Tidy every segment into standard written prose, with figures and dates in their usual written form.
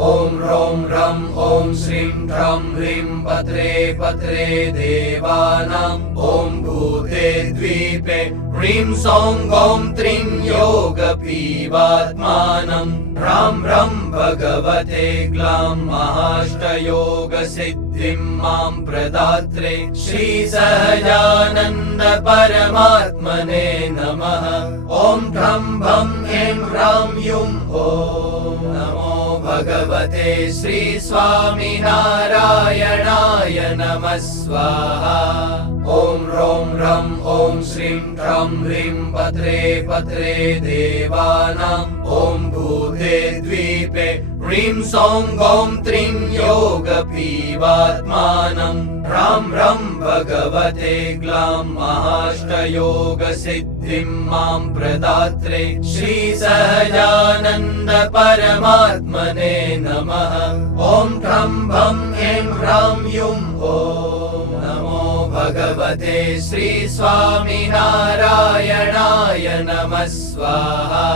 ॐ ह्रौं ह्रं ॐ श्रीं ह्रं ह्रीं पत्रे पत्रे देवानाम् ॐ भूते द्वीपे ह्रीं सौं गौं त्रीं योगपीवात्मानम् ह्रां ह्रं भगवते ग्लां महाष्टयोगसिद्धिं मां प्रदात्रे श्रीसहजानन्द परमात्मने नमः। ॐ ठं भं ऐं ह्रां युं ॐ नमो भगवते श्री स्वामिनारायणाय नमः स्वाहा। ॐ ह्रौं ह्रं ॐ श्रीं ह्रं ह्रीं पत्रे पत्रे देवानाम् ॐ भूते द्वीपे ह्रीं सौं गौं त्रीं योगपीवात्मानम् ह्रां ह्रं भगवते ग्लां महाष्टयोगसिद्धिं मां प्रदात्रे श्रीसहजानन्द परमात्मने नमः। ॐ ठं भं ऐं ह्रां युं ॐ नमो भगवते श्री स्वामिनारायणाय नमः स्वाहा।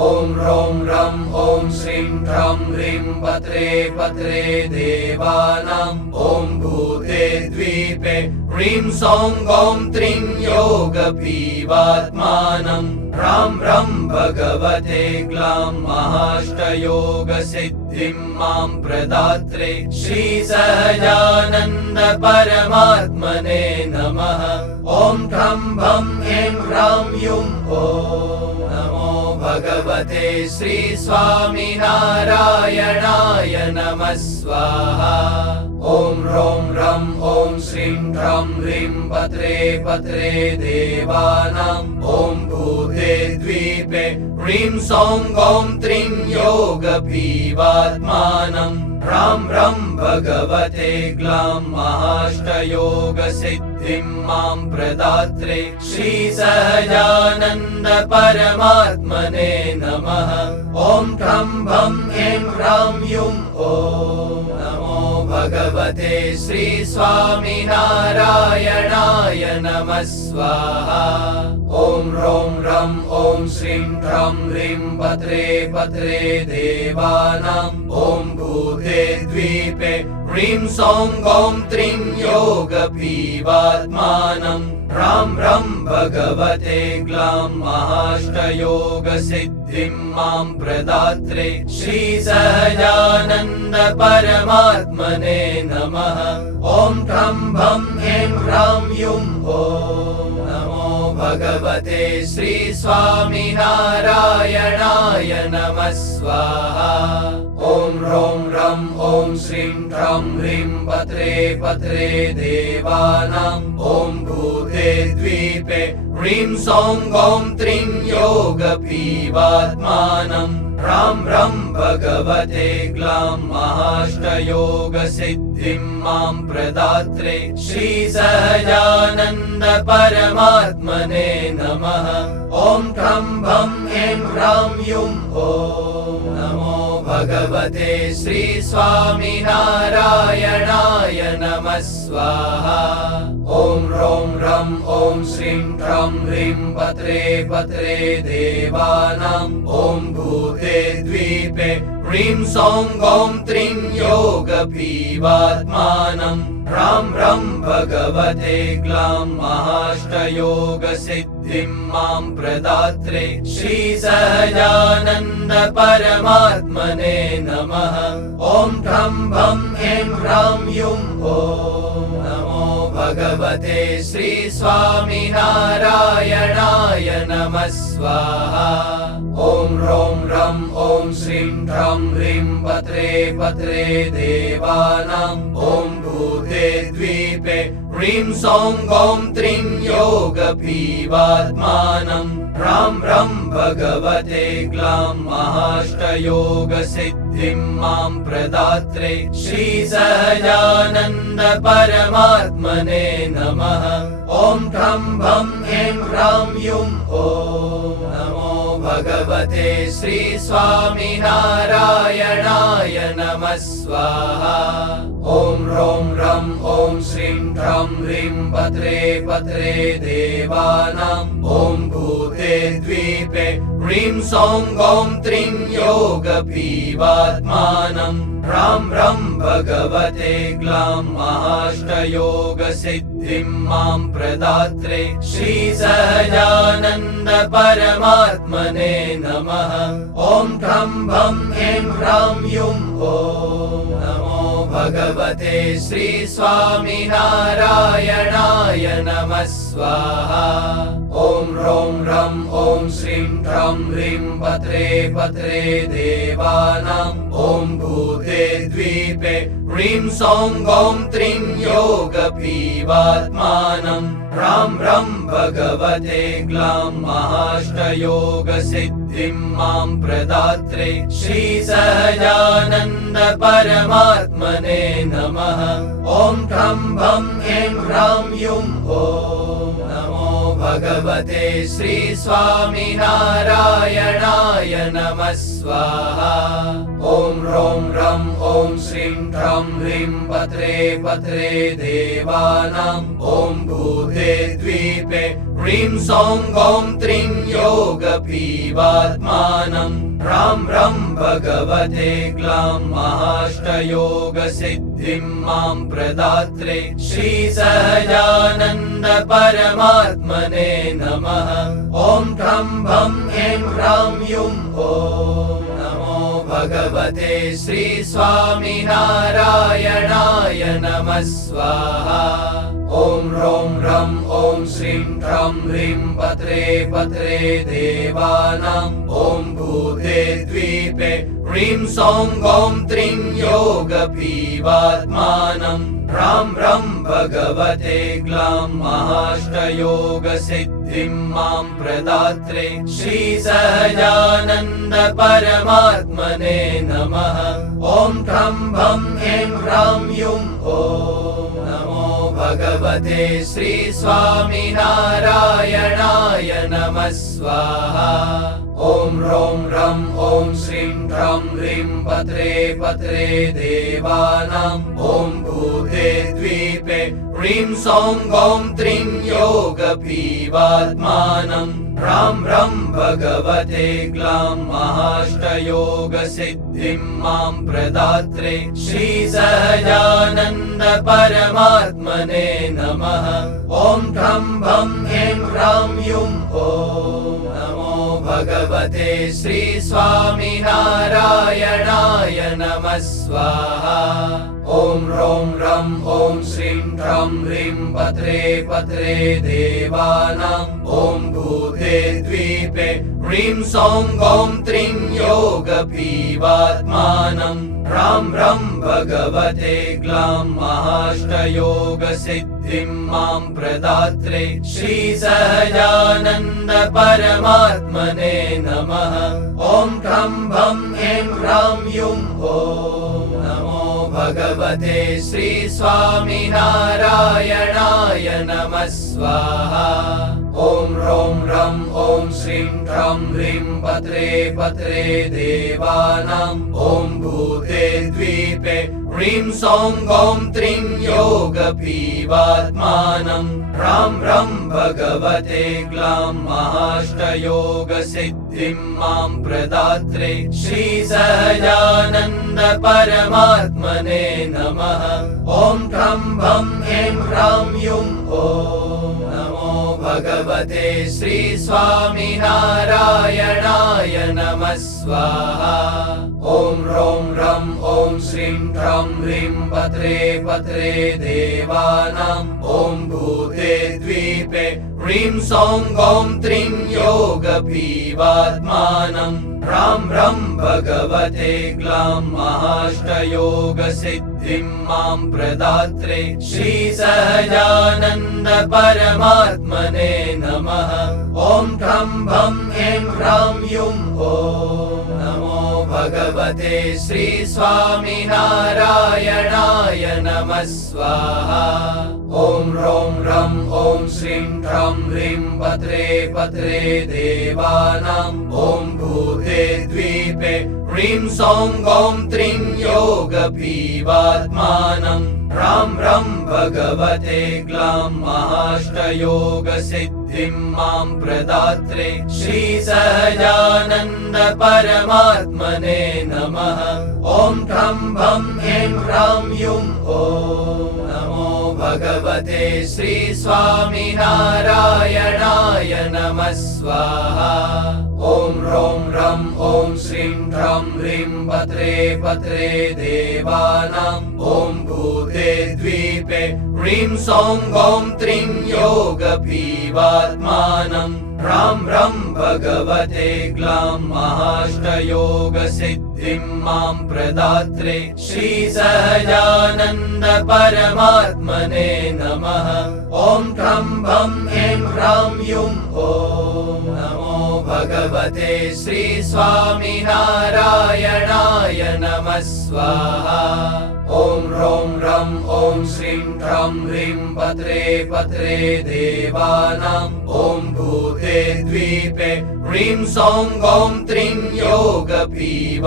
ॐ ह्रौं ह्रं ॐ श्रीं ह्रं ह्रीं पत्रे पत्रे देवानाम् ॐ भूते द्वीपे ह्रीं सौं गौं त्रीं योगपीवात्मानम् ह्रां ह्रं भगवते ग्लां महाष्टयोगसिद्धिं मां प्रदात्रे श्रीसहजानन्द परमात्मने नमः। ॐ ठं भं ऐं ह्रां युं ॐ नमो भगवते श्री स्वामिनारायणाय नमः स्वाहा। ॐ ह्रौं ह्रं ॐ श्रीं ह्रं ह्रीं पत्रे पत्रे देवानाम् ॐ भूते द्वीपे ह्रीं सौं गौं त्रीं योगपीवात्मानम् ह्रां ह्रं भगवते ग्लां महाष्टयोगसिद्धिं मां प्रदात्रे श्रीसहजानन्द परमात्मने नमः। ॐ ठं भं ऐं ह्रां युं ॐ नमो भगवते श्री स्वामिनारायणाय नमः स्वाहा। ॐ ह्रौं ह्रं ॐ श्रीं ह्रं ह्रीं पत्रे पत्रे देवानाम् ॐ भूते द्वीपे ह्रीं सौं गौं त्रीं योगपीवात्मानम् ह्रां ह्रं भगवते ग्लां महाष्टयोगसिद्धिं मां प्रदात्रे श्रीसहजानन्द परमात्मने नमः। ॐ ठं भं ऐं ह्रां युं ॐ नमो भगवते श्री स्वामिनारायणाय नमः स्वाहा। ॐ ह्रौं ह्रं ॐ श्रीं ह्रं ह्रीं पत्रे पत्रे देवानाम् ॐ भूते द्वीपे ह्रीं सौं गौं त्रीं योगपीवात्मानम् ह्रां ह्रं भगवते ग्लां महाष्टयोगसिद्धिं मां प्रदात्रे श्रीसहजानन्द परमात्मने नमः। ॐ ठं भं ऐं ह्रां युं ॐ नमो भगवते श्री स्वामिनारायणाय नमः स्वाहा। ॐ ह्रौं ह्रं ॐ श्रीं ह्रं ह्रीं पत्रे पत्रे देवानाम् ॐ भूते द्वीपे ह्रीं सौं गौं त्रीं योगपीवात्मानम् ह्रां ह्रं भगवते ग्लां महाष्टयोगसिद्धिं मां प्रदात्रे श्रीसहजानन्द परमात्मने नमः। ॐ ठं भं ऐं ह्रां युं ॐ नमो भगवते श्री स्वामिनारायणाय नमः स्वाहा। ॐ ह्रौं ह्रं ॐ श्रीं ह्रं ह्रीं पत्रे पत्रे देवानाम् ॐ भूते द्वीपे ह्रीं सौं गौं त्रीं योगपीवात्मानम् ह्रां ह्रं भगवते ग्लां महाष्टयोगसिद्धिं मां प्रदात्रे श्रीसहजानन्द परमात्मने नमः। ॐ ठं भं ऐं ह्रां युं ॐ नमो भगवते श्री स्वामिनारायणाय नमः स्वाहा। ॐ ह्रौं ह्रं ॐ श्रीं ह्रं ह्रीं पत्रे पत्रे देवानाम् ॐ भूते द्वीपे ह्रीं सौं गौं त्रीं योगभीवात्मानं ह्रां ह्रं भगवते ग्लां महाष्टयोगसिद्धिं मां प्रदात्रे श्रीसहजानन्द परमात्मने नमः। ॐ ठं भं ऐं ह्रां युं ॐ नमो भगवते श्री स्वामिनारायणाय नमः स्वाहा। ॐ ह्रौं ह्रं ॐ श्रीं ठ्रं ह्रीं पत्रे पत्रे देवानां ॐ भूते द्वीपे ह्रीं सौं गौं त्रीं योगभीवात्मानं ह्रां ह्रं भगवते ग्लां महाष्टयोगसिद्धिं मां प्रदात्रे श्रीसहजानन्द परमात्मने नमः। ॐ ठं भं ऐं ह्रां युं ॐ नमो भगवते श्री स्वामिनारायणाय नमः स्वाहा। ॐ ह्रौं ह्रं ॐ श्रीं ठ्रं ह्रीं पत्रे पत्रे देवानां ॐ भूते द्वीपे ह्रीं सौं गौं त्रीं योगभीवात्मानं ह्रां ह्रं भगवते ग्लां महाष्टयोगसिद्धिं मां प्रदात्रे श्रीसहजानन्द परमात्मने नमः। ॐ ठं भं ऐं ह्रां युं ॐ नमो भगवते श्री स्वामिनारायणाय नमः स्वाहा। ॐ ह्रौं ह्रं ॐ श्रीं ठ्रं ह्रीं पत्रे पत्रे देवानां ॐ भूते द्वीपे ह्रीं सौं गौं त्रीं योगभीवात्मानं ह्रां ह्रं भगवते ग्लां महाष्टयोगसिद्धिं मां प्रदात्रे श्रीसहजानन्द परमात्मने नमः। ॐ ठं भं ऐं ह्रां युं ॐ नमो भगवते श्री स्वामिनारायणाय नमः स्वाहा। ॐ ह्रौं ह्रं ॐ श्रीं ठ्रं ह्रीं पत्रे पत्रे देवानां ॐ भूते द्वीपे ह्रीं सौं गौं त्रीं योगभीवात्मानं ह्रां ह्रं भगवते ग्लां महाष्टयोगसिद्धिं मां प्रदात्रे श्रीसहजानन्द परमात्मने नमः। ॐ ठं भं ऐं ह्रां युं ॐ नमो भगवते श्री स्वामिनारायणाय नमः स्वाहा। ॐ ह्रौं ह्रं ॐ श्रीं ठ्रं ह्रीं पत्रे पत्रे देवानां ॐ भूते द्वीपे ह्रीं सौं गौं त्रीं योगभीवात्मानं ह्रां ह्रं भगवते ग्लां महाष्टयोगसिद्धिं मां प्रदात्रे श्रीसहजानन्द परमात्मने नमः। ॐ ठं भं ऐं ह्रां युं ॐ नमो भगवते श्री स्वामिनारायणाय नमः स्वाहा। ॐ ह्रौं ह्रं ॐ श्रीं ठ्रं ह्रीं पत्रे पत्रे देवानां ॐ भूते द्वीपे ह्रीं सौं गौं त्रीं योगभीवात्मानं ह्रां ह्रं भगवते ग्लां महाष्टयोगसिद्धिं मां प्रदात्रे श्रीसहजानन्द परमात्मने नमः। ॐ ठं भं ऐं ह्रां युं ॐ नमो भगवते श्री स्वामिनारायणाय नमः स्वाहा। ॐ ह्रौं ह्रं ॐ श्रीं ठ्रं ह्रीं पत्रे पत्रे देवानां ॐ भूते द्वीपे ह्रीं सौं गौं त्रीं योगभीवात्मानं ह्रां ह्रं भगवते ग्लां महाष्टयोगसिद्धिं मां प्रदात्रे श्रीसहजानन्द परमात्मने नमः। ॐ ठं भं ऐं ह्रां युं ॐ नमो भगवते श्री स्वामिनारायणाय नमः स्वाहा। ॐ ह्रौं ह्रं ॐ श्रीं ठ्रं ह्रीं पत्रे पत्रे देवानां ॐ भूते द्वीपे ह्रीं सौं गौं त्रीं योगभीवात्मानं ह्रां ह्रं भगवते ग्लां महाष्टयोगसिद्धिं मां प्रदात्रे श्रीसहजानन्द परमात्मने नमः। ॐ ठं भं ऐं ह्रां युं ॐ नमो भगवते श्री स्वामिनारायणाय नमः स्वाहा। ॐ ह्रौं ह्रं ॐ श्रीं ह्रं ह्रीं पत्रे पत्रे देवानां ॐ भूते द्वीपे ह्रीं सौं गौं त्रीं योगपीवात्मानं ह्रां ह्रं भगवते ग्लां महाष्टयोगसिद्धिं मां प्रदात्रे श्रीसहजानन्द परमात्मने नमः। ॐ ठं भं ऐं ह्रां युं ॐ नमो भगवते श्री स्वामिनारायणाय नमः स्वाहा। ॐ ह्रौं ह्रं ॐ श्रीं ह्रं ह्रीं पत्रे पत्रे देवानां ॐ भूते द्वीपे ह्रीं सौं गौं त्रीं योगपीवात्मानं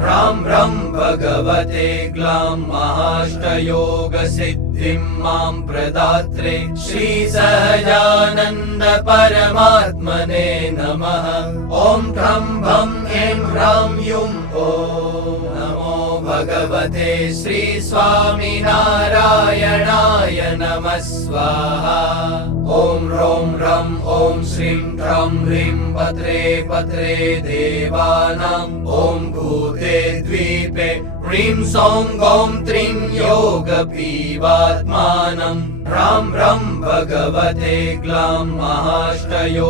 ह्रां ह्रं भगवते ग्लां महाष्टयोगसिद्धिं मां प्रदात्रे श्रीसहजानन्द परमात्मने नमः। ॐ ठं भं ऐं ह्रां युं ॐ नमो भगवते श्री स्वामिनारायणाय नमः स्वाहा। ॐ ह्रौं ह्रं ॐ श्रीं ह्रं ह्रीं पत्रे पत्रे देवानां ॐ भूते द्वीपे ह्रीं सौं गौं त्रीं योगपीवात्मानं ह्रां ह्रं भगवते ग्लां महाष्टयोगसिद्धिं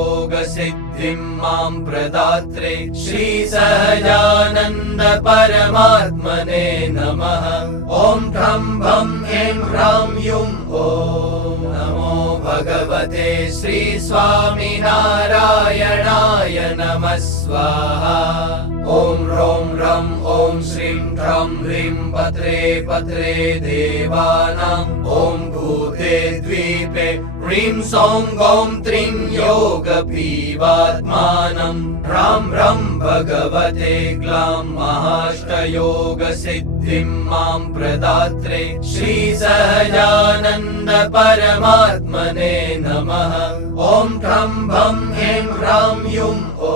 मां प्रदात्रे श्रीसहजानन्द परमात्मने नमः। ॐ ठं भं ऐं ह्रां युं ॐ नमो भगवते श्री स्वामिनारायणाय नमः स्वाहा। ॐ ह्रौं ह्रं ॐ श्रीं ह्रं ह्रीं पत्रे पत्रे देवानां ॐ भूते द्वीपे ह्रीं सौं गौं त्रीं योगपीवात्मानं ह्रां ह्रं भगवते ग्लां महाष्टयोगसिद्धिं मां प्रदात्रे श्रीसहजानन्द परमात्मने नमः। ॐ ठं भं ऐं ह्रां युं ॐ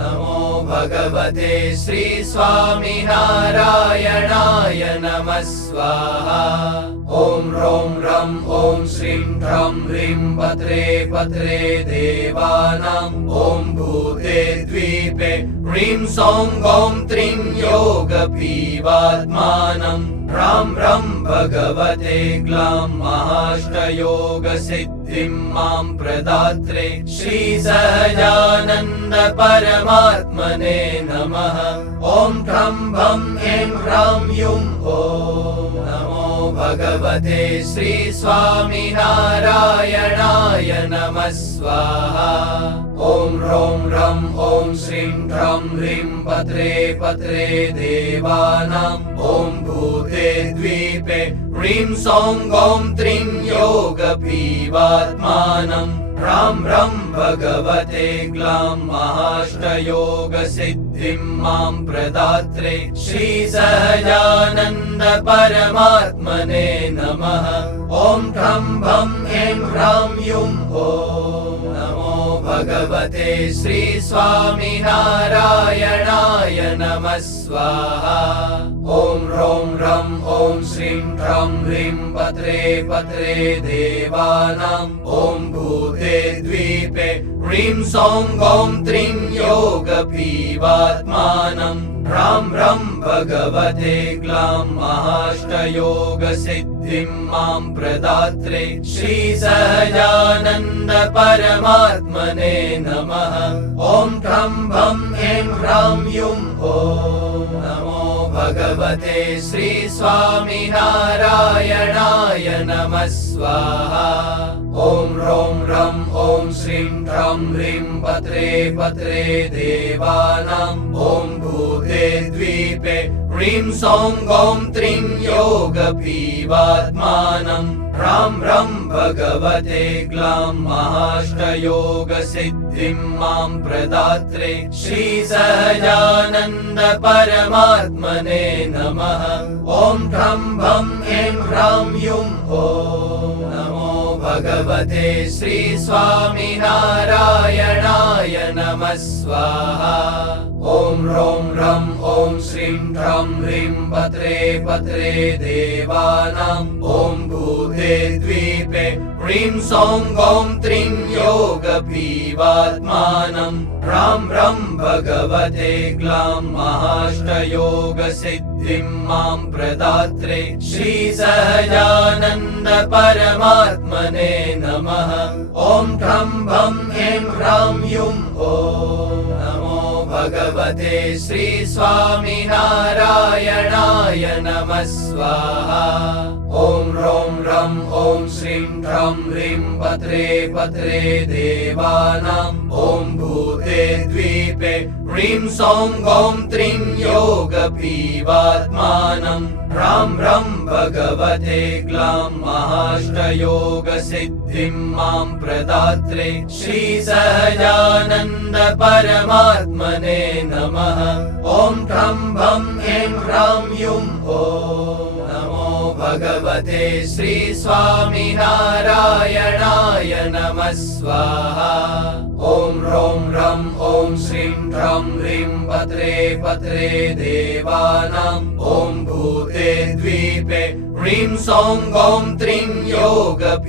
नमो भगवते श्री स्वामिनारायणाय नमः स्वाहा। ॐ ह्रौं ह्रं ॐ श्रीं ह्रं ह्रीं पत्रे पत्रे देवानां ॐ भूते द्वीपे ह्रीं सौं गौं त्रीं योगपीवात्मानं ह्रां ह्रं भगवते ग्लां महाष्टयोगसिद्धिं मां प्रदात्रे श्रीसहजानन्द परमात्मने नमः। ॐ ठं भं ऐं ह्रां युं ॐ नमो भगवते श्री स्वामिनारायणाय नमः स्वाहा। ॐ ह्रौं ह्रं ॐ श्रीं ह्रं ह्रीं पत्रे पत्रे देवानां ॐ भूते द्वीपे ह्रीं सौं गौं त्रीं योगपीवात्मानं ह्रां ह्रं भगवते ग्लां महाष्टयोगसिद्धिं मां प्रदात्रे श्रीसहजानन्द परमात्मने नमः। ॐ ठं भं ऐं ह्रां युं ॐ नमो भगवते श्री स्वामिनारायणाय नमः स्वाहा। ॐ ह्रौं ह्रं ॐ श्रीं ह्रं ह्रीं पत्रे पत्रे देवानां ॐ भूते द्वीपे ह्रीं सौं गौं त्रीं योगपीवात्मानं ह्रां ह्रं भगवते ग्लां महाष्टयोगसिद्धिं मां प्रदात्रे श्रीसहजानन्द परमात्मने नमः। ॐ ठं भं ऐं ह्रां युं ॐ नमो भगवते श्री स्वामिनारायणाय नमः स्वाहा। ॐ ह्रौं ह्रं ॐ श्रीं ह्रं ह्रीं पत्रे पत्रे देवानां ॐ भूते द्वीपे ह्रीं सौं गौं त्रीं योगपीवात्मानं ह्रां ह्रं भगवते ग्लां महाष्टयोगसिद्धिं मां प्रदात्रे श्रीसहजानन्द परमात्मने नमः। ॐ ठं भं ऐं ह्रां युं ॐ नमो भगवते श्री स्वामिनारायणाय नमः स्वाहा ॐ ह्रौं ह्रं ॐ श्रीं ह्रं ह्रीं पत्रे पत्रे देवानां ॐ भूते द्वीपे ह्रीं सौं गौं त्रीं योगपीवात्मानं ह्रां ह्रं भगवते ग्लां महाष्टयोगसिद्धिं मां प्रदात्रे श्रीसहजानन्द परमात्मने नमः ॐ ठं भं ऐं ह्रां युं ॐ नमो भगवते श्री स्वामिनारायणाय नमः स्वाहा ॐ ह्रौं ह्रं ॐ श्रीं ह्रं ह्रीं पत्रे पत्रे देवानां ॐ भूते द्वीपे ह्रीं सौं गौं त्रीं योगपीवात्मानं ह्रां ह्रं भगवते ग्लां महाष्टयोगसिद्धिं मां प्रदात्रे श्रीसहजानन्द परमात्मने नमः ॐ ठं भं ऐं ह्रां युं ॐ नमो भगवते श्री स्वामिनारायणाय नमः स्वाहा ॐ ह्रौं ह्रं ॐ श्रीं ह्रं ह्रीं पत्रे पत्रे देवानां ॐ भूते द्वीपे ह्रीं सौं गौं त्रीं योगपीवात्मानं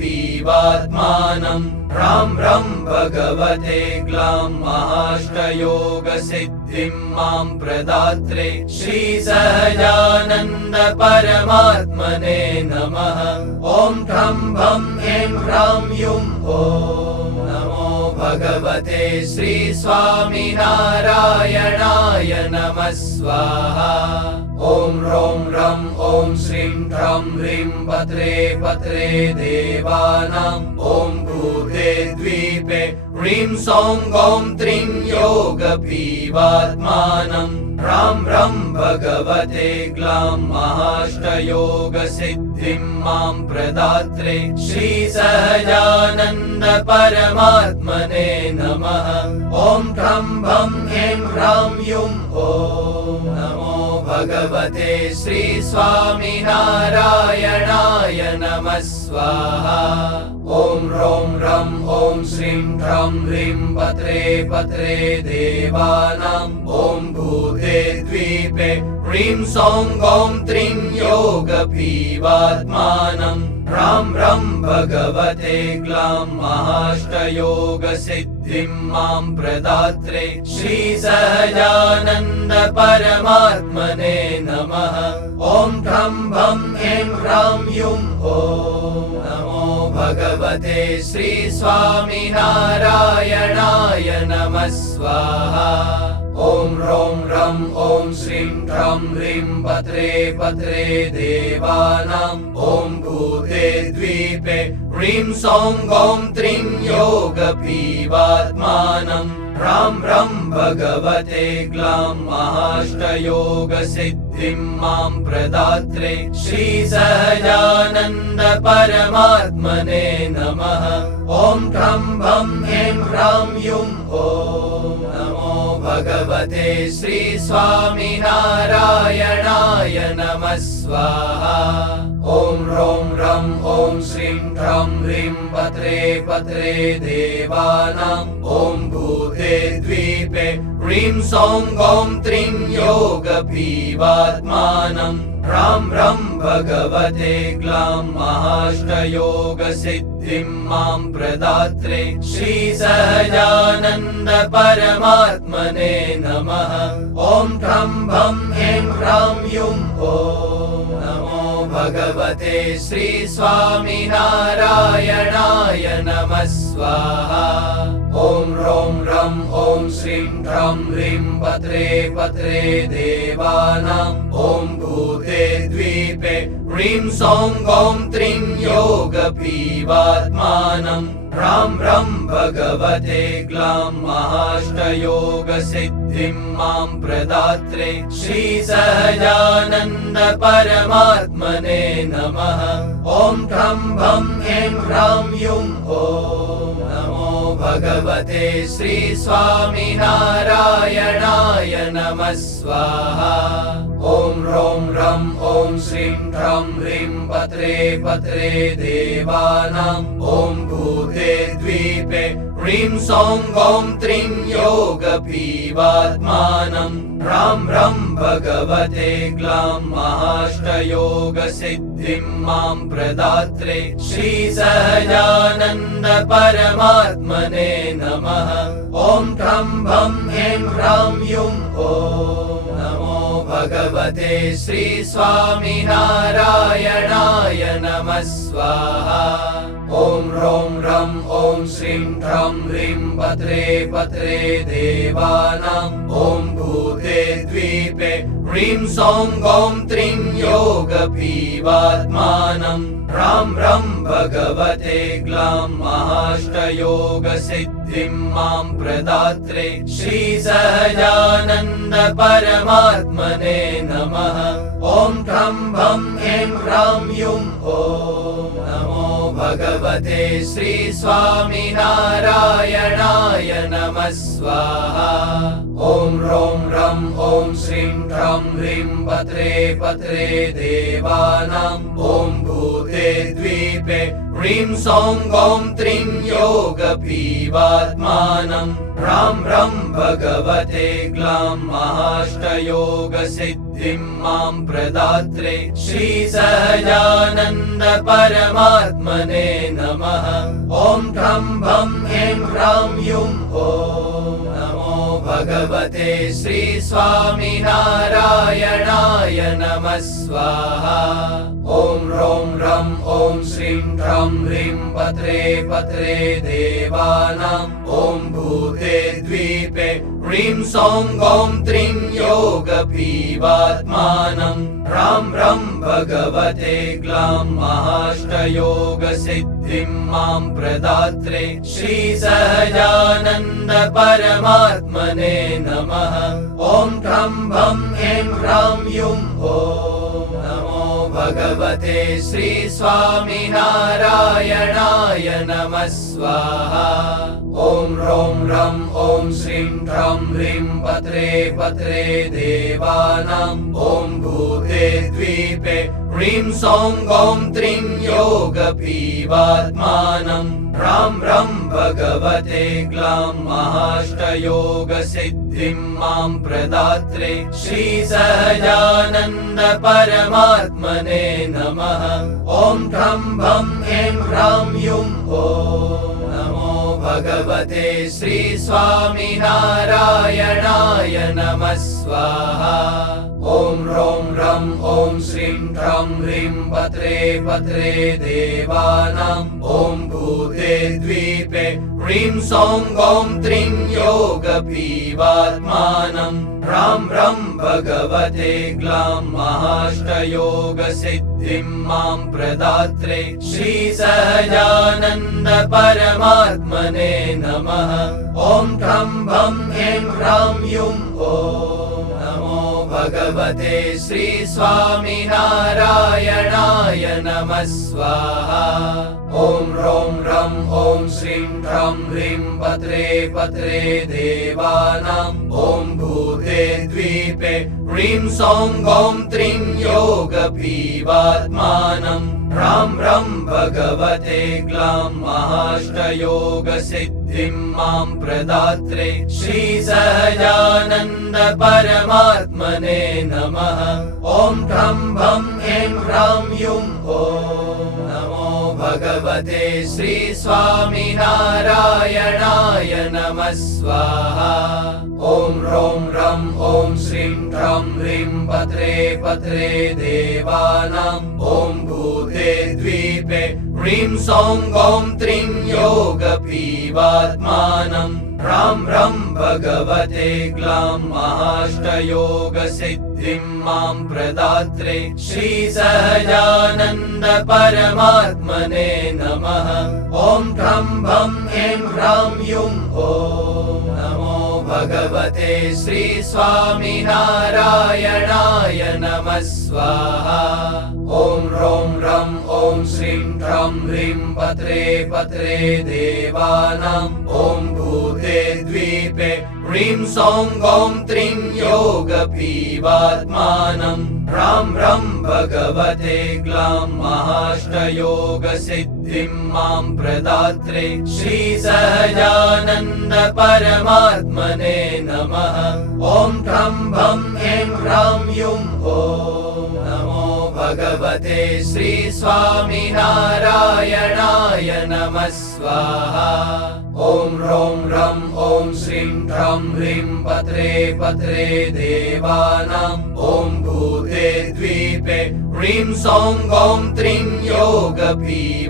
ह्रां ह्रं भगवते ग्लां महाष्टयोगसिद्धिं मां प्रदात्रे श्रीसहजानन्द परमात्मने नमः ॐ ठं भं ऐं ह्रां युं ॐ नमो भगवते श्री स्वामिनारायणाय नमः स्वाहा ॐ ह्रौं ह्रं ॐ श्रीं ह्रं ह्रीं पत्रे पत्रे देवानां ॐ भूते द्वीपे ह्रीं सौं गौं त्रीं योगपीवात्मानं ह्रां ह्रं भगवते ग्लां महाष्टयोगसिद्धिं मां प्रदात्रे श्रीसहजानन्द परमात्मने नमः ॐ ठं भं ऐं ह्रां युं ॐ नमो भगवते श्री स्वामिनारायणाय नमः स्वाहा ॐ ह्रौं ह्रं ॐ श्रीं ह्रं ह्रीं पत्रे पत्रे देवानां ॐ भूते द्वीपे ह्रीं सौं गौं त्रीं योगपीवात्मानं ह्रां ह्रं भगवते ग्लां महाष्टयोगसिद्धिं मां प्रदात्रे श्रीसहजानन्द परमात्मने नमः ॐ ठं भं ऐं ह्रां युं ॐ नमो भगवते श्री स्वामिनारायणाय नमः स्वाहा ॐ ह्रौं ह्रं ॐ श्रीं ह्रं ह्रीं पत्रे पत्रे देवानां ॐ भूते द्वीपे ह्रीं सौं गौं त्रीं योगपीवात्मानं ह्रां ह्रं भगवते ग्लां महाष्टयोगसिद्धिं मां प्रदात्रे श्रीसहजानन्द परमात्मने नमः ॐ ठं भं ऐं ह्रां युं ॐ नमो भगवते श्री स्वामिनारायणाय नमः स्वाहा ॐ ह्रौं ह्रं ॐ श्रीं ह्रं ह्रीं पत्रे पत्रे देवानां ॐ भूते द्वीपे ह्रीं सौं गौं त्रीं योगपीवात्मानं ह्रां ह्रं भगवते ग्लां महाष्टयोगसिद्धिं मां प्रदात्रे श्रीसहजानन्द परमात्मने नमः ॐ ठं भं ऐं ह्रां युं ॐ नमो भगवते श्री स्वामिनारायणाय नमः स्वाहा ॐ ह्रौं ह्रं ॐ श्रीं ह्रं ह्रीं पत्रे पत्रे देवानां ॐ भूते द्वीपे ह्रीं सौं गौं त्रीं योगपीवात्मानं ह्रां ह्रं भगवते ग्लां महाष्टयोगसिद्धिं मां प्रदात्रे श्रीसहजानन्द परमात्मने नमः ॐ ठं भं ऐं ह्रां युं ॐ नमो भगवते श्री स्वामिनारायणाय नमः स्वाहा ॐ ह्रौं ह्रं ॐ श्रीं ह्रं ह्रीं पत्रे पत्रे देवानां ॐ भूते द्वीपे ह्रीं सौं गौं त्रीं योगपीवात्मानं ह्रां ह्रं भगवते ग्लां महाष्टयोगसिद्धिं मां प्रदात्रे श्रीसहजानन्द परमात्मने नमः। ॐ ठं भं ह्रीं ह्रां युं ॐ नमो भगवते श्री स्वामिनारायणाय नमः स्वाहा। ॐ ह्रौं ह्रं ॐ श्रीं ह्रं ह्रीं पत्रे पत्रे देवानां ॐ भूते द्वीपे ह्रीं सौं गौं त्रीं योगपीवात्मानं ह्रां ह्रं भगवते ग्लां महाष्टयोगसिद्धिं मां प्रदात्रे श्रीसहजानन्द परमात्मने नमः। ॐ ठं भं ह्रीं ह्रां युं ॐ नमो भगवते श्री स्वामिनारायणाय नमः स्वाहा। ॐ ह्रौं ह्रं ॐ श्रीं ह्रं ह्रीं पत्रे पत्रे देवानां ॐ भूते द्वीपे ह्रीं सौं गौं त्रीं योगपीवात्मानं ह्रां ह्रं भगवते ग्लां महाष्टयोगसिद्धिं मां प्रदात्रे श्रीसहजानन्द परमात्मने नमः। ॐ ठं भं ह्रीं ह्रां युं ॐ नमो भगवते श्री स्वामिनारायणाय नमः स्वाहा। ॐ ह्रौं ह्रं ॐ श्रीं ह्रं ह्रीं पत्रे पत्रे देवानां ॐ भूते द्वीपे ह्रीं सौं गौं त्रीं योगपीवात्मानं ह्रां ह्रं भगवते ग्लां महाष्टयोगसिद्धिं मां प्रदात्रे श्रीसहजानन्द परमात्मने नमः। ॐ ठं भं ह्रीं ह्रां युं ॐ नमो भगवते श्री स्वामिनारायणाय नमः स्वाहा। ॐ ह्रौं ह्रं ॐ श्रीं ह्रं ह्रीं पत्रे पत्रे देवानां ॐ भूते द्वीपे ह्रीं सौं गौं त्रीं योगपीवात्मानं ह्रां ह्रं भगवते ग्लां महाष्टयोगसिद्धिं मां प्रदात्रे श्रीसहजानन्द परमात्मने नमः। ॐ ठं भं ह्रीं ह्रां युं ॐ नमो भगवते श्री स्वामिनारायणाय नमः स्वाहा। ॐ ह्रौं ह्रं ॐ श्रीं ह्रं ह्रीं पत्रे पत्रे देवानां ॐ भूते द्वीपे ह्रीं सौं गौं त्रीं योगपीवात्मानं ह्रां ह्रं भगवते ग्लां महाष्टयोगसिद्धिं मां प्रदात्रे श्रीसहजानन्द परमात्मने नमः। ॐ ठं भं ह्रीं ह्रां युं ॐ नमो भगवते श्री स्वामिनारायणाय नमः स्वाहा। ॐ ह्रौं ह्रं ॐ श्रीं ह्रं ह्रीं पत्रे पत्रे देवानां ॐ भूते द्वीपे ह्रीं सौं गौं त्रीं योगपीवात्मानं ह्रां ह्रं भगवते ग्लां महाष्टयोगसिद्धिं मां प्रदात्रे श्रीसहजानन्द परमात्मने नमः। ॐ ठं भं ह्रीं ह्रां युं ॐ नमो भगवते श्री स्वामिनारायणाय नमः स्वाहा। ॐ ह्रौं ह्रं ॐ श्रीं ह्रं ह्रीं पत्रे पत्रे देवानां ॐ भूते द्वीपे ह्रीं सौं गौं त्रीं योगपीवात्मानं ह्रां ह्रं भगवते ग्लां महाष्टयोगसिद्धिं मां प्रदात्रे श्रीसहजानन्द परमात्मने नमः। ॐ ठं भं ह्रीं ह्रां युं ॐ नमो भगवते श्री स्वामिनारायणाय नमः स्वाहा। ॐ ह्रौं ह्रं ॐ श्रीं ह्रं ह्रीं पत्रे पत्रे देवानां ॐ भूते द्वीपे ह्रीं सौं गौं त्रीं योगपीवात्मानं ह्रां ह्रं भगवते ग्लां महाष्टयोगसिद्धिं मां प्रदात्रे श्रीसहजानन्द परमात्मने नमः। ॐ ठं भं ऐं ह्रां युं ॐ नमो भगवते श्री स्वामिनारायणाय नमः स्वाहा। ॐ ह्रौं ह्रं ॐ श्रीं ह्रं ह्रीं पत्रे पत्रे देवानां ॐ भूते द्वीपे ह्रीं सौं गौं त्रीं योगपीवात्मानं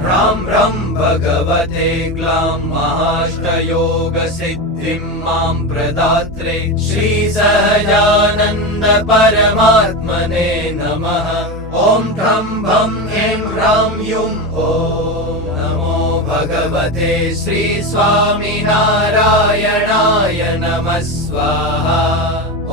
ह्रां ह्रं भगवते ग्लां महाष्टयोगसिद्धिं मां प्रदात्रे श्रीसहजानन्द परमात्मने नमः। ॐ ठं भं ऐं ह्रां युं ॐ नमो भगवते श्री स्वामिनारायणाय नमः स्वाहा।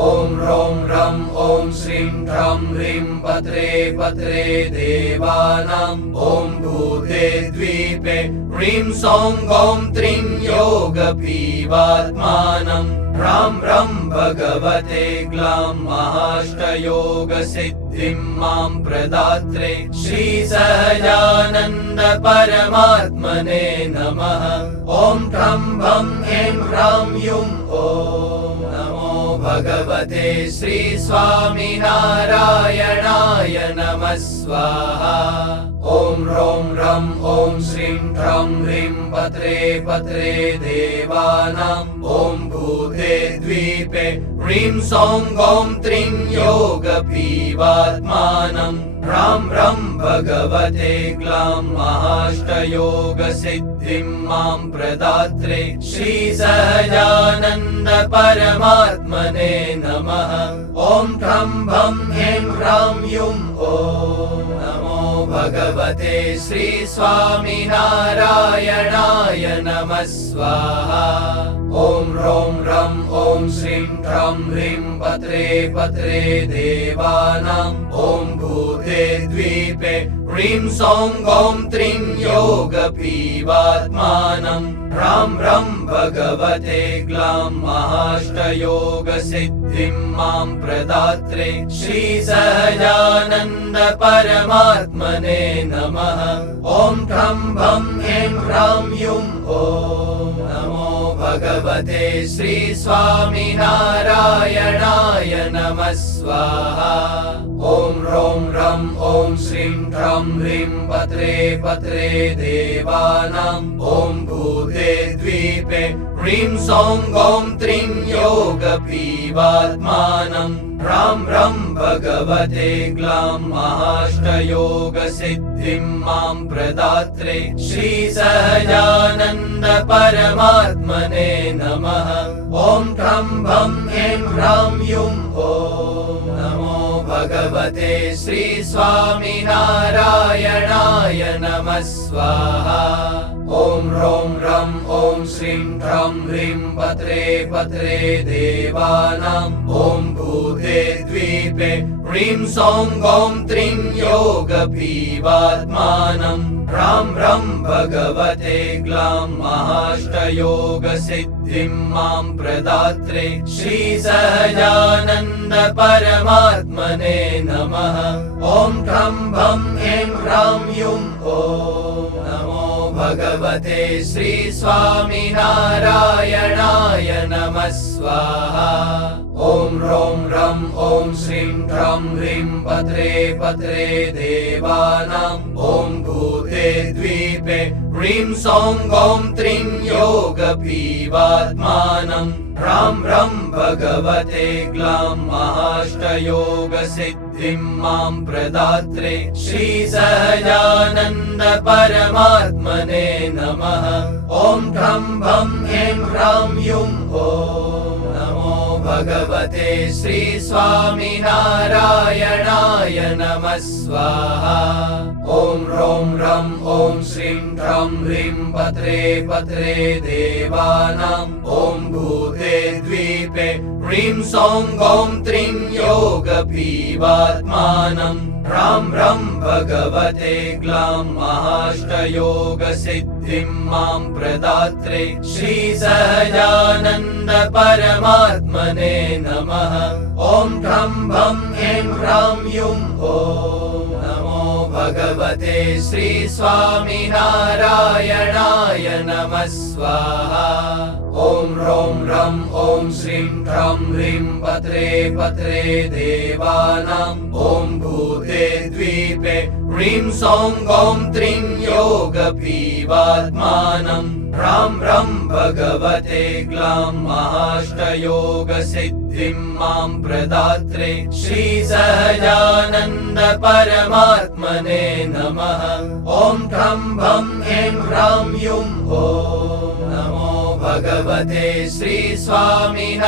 ॐ ह्रौं ह्रं ॐ श्रीं ह्रं ह्रीं पत्रे पत्रे देवानां ॐ भूते द्वीपे ह्रीं सौं गौं त्रीं योगपीवात्मानं ह्रां ह्रं भगवते ग्लां महाष्टयोगसिद्धिं मां प्रदात्रे श्रीसहजानन्द परमात्मने नमः। ॐ ठं भं ऐं ह्रां युं ॐ नमो भगवते श्री स्वामिनारायणाय नमः स्वाहा। ॐ ह्रौं ह्रं ॐ श्रीं ह्रं ह्रीं पत्रे पत्रे देवानां ॐ भूते द्वीपे ह्रीं सौं गौं त्रीं योगपीवात्मानं ह्रां ह्रं भगवते ग्लां महाष्टयोगसिद्धिं मां प्रदात्रे श्रीसहजानन्द परमात्मने नमः। ॐ ठं भं ऐं ह्रां युं ॐ नमो भगवते श्री स्वामिनारायणाय नमः स्वाहा। ॐ ह्रौं ह्रं ॐ श्रीं ह्रं ह्रीं पत्रे पत्रे देवानां ॐ भूते द्वीपे ह्रीं सौं गौं त्रीं योगपीवात्मानं ह्रां ह्रं भगवते ग्लां महाष्टयोगसिद्धिं मां प्रदात्रे श्रीसहजानन्द परमात्मने नमः। ॐ ठं भं ऐं ह्रां युं ॐ नमो भगवते श्री स्वामिनारायणाय नमः स्वाहा। ॐ ह्रौं ह्रं ॐ श्रीं ह्रं ह्रीं पत्रे पत्रे देवानां ॐ भूते द्वीपे ह्रीं सौं गौं त्रीं योगपीवात्मानं ह्रां ह्रं भगवते ग्लां महाष्टयोगसिद्धिं मां प्रदात्रे श्रीसहजानन्द परमात्मने नमः। ॐ ठं भं ऐं ह्रां युं ॐ नमो भगवते श्री स्वामिनारायणाय नमः स्वाहा। ॐ ह्रौं ह्रं ॐ श्रीं ह्रं ह्रीं पत्रे पत्रे देवानां ॐ भूते द्वीपे ह्रीं सौं गौं त्रीं योगपीवात्मानं ह्रां ह्रं भगवते ग्लां महाष्टयोगसिद्धिं मां प्रदात्रे श्रीसहजानन्द परमात्मने नमः। ॐ ठं भं ऐं ह्रां युं ॐ नमो भगवते श्री स्वामिनारायणाय नमः स्वाहा। ॐ ह्रौं ह्रं ॐ श्रीं ह्रं ह्रीं पत्रे पत्रे देवानां ॐ भूते द्वीपे ह्रीं सौं गौं त्रीं योगपीवात्मानं ह्रां ह्रं भगवते ग्लां महाष्टयोगसिद्धिं मां प्रदात्रे श्रीसहजानन्द परमात्मने नमः। ॐ ठं भं ऐं ह्रां युं ॐ नमो भगवते श्री स्वामिनारायणाय नमः स्वाहा। ॐ ह्रौं ह्रं ॐ श्रीं ह्रं ह्रीं पत्रे पत्रे देवानां ॐ भूते द्वीपे ह्रीं सौं गौं त्रीं योगपीवात्मानं ह्रां ह्रं भगवते ग्लां महाष्टयोगसिद्धिं मां प्रदात्रे श्रीसहजानन्द परमात्मने नमः। ॐ ठं भं ऐं ह्रां युं ॐ नमो भगवते श्री स्वामिनारायणाय नमः स्वाहा। ॐ ह्रौं ह्रं ॐ श्रीं ह्रं ह्रीं पत्रे पत्रे देवानां ॐ भूते द्वीपे ह्रीं सौं गौं त्रीं योगपीवात्मानं ह्रां ह्रं भगवते ग्लां महाष्टयोगसिद्धिं मां प्रदात्रे श्रीसहजानन्द परमात्मने नमः। ॐ ठं भं ऐं ह्रां युं ॐ नमो भगवते श्री स्वामिनारायणाय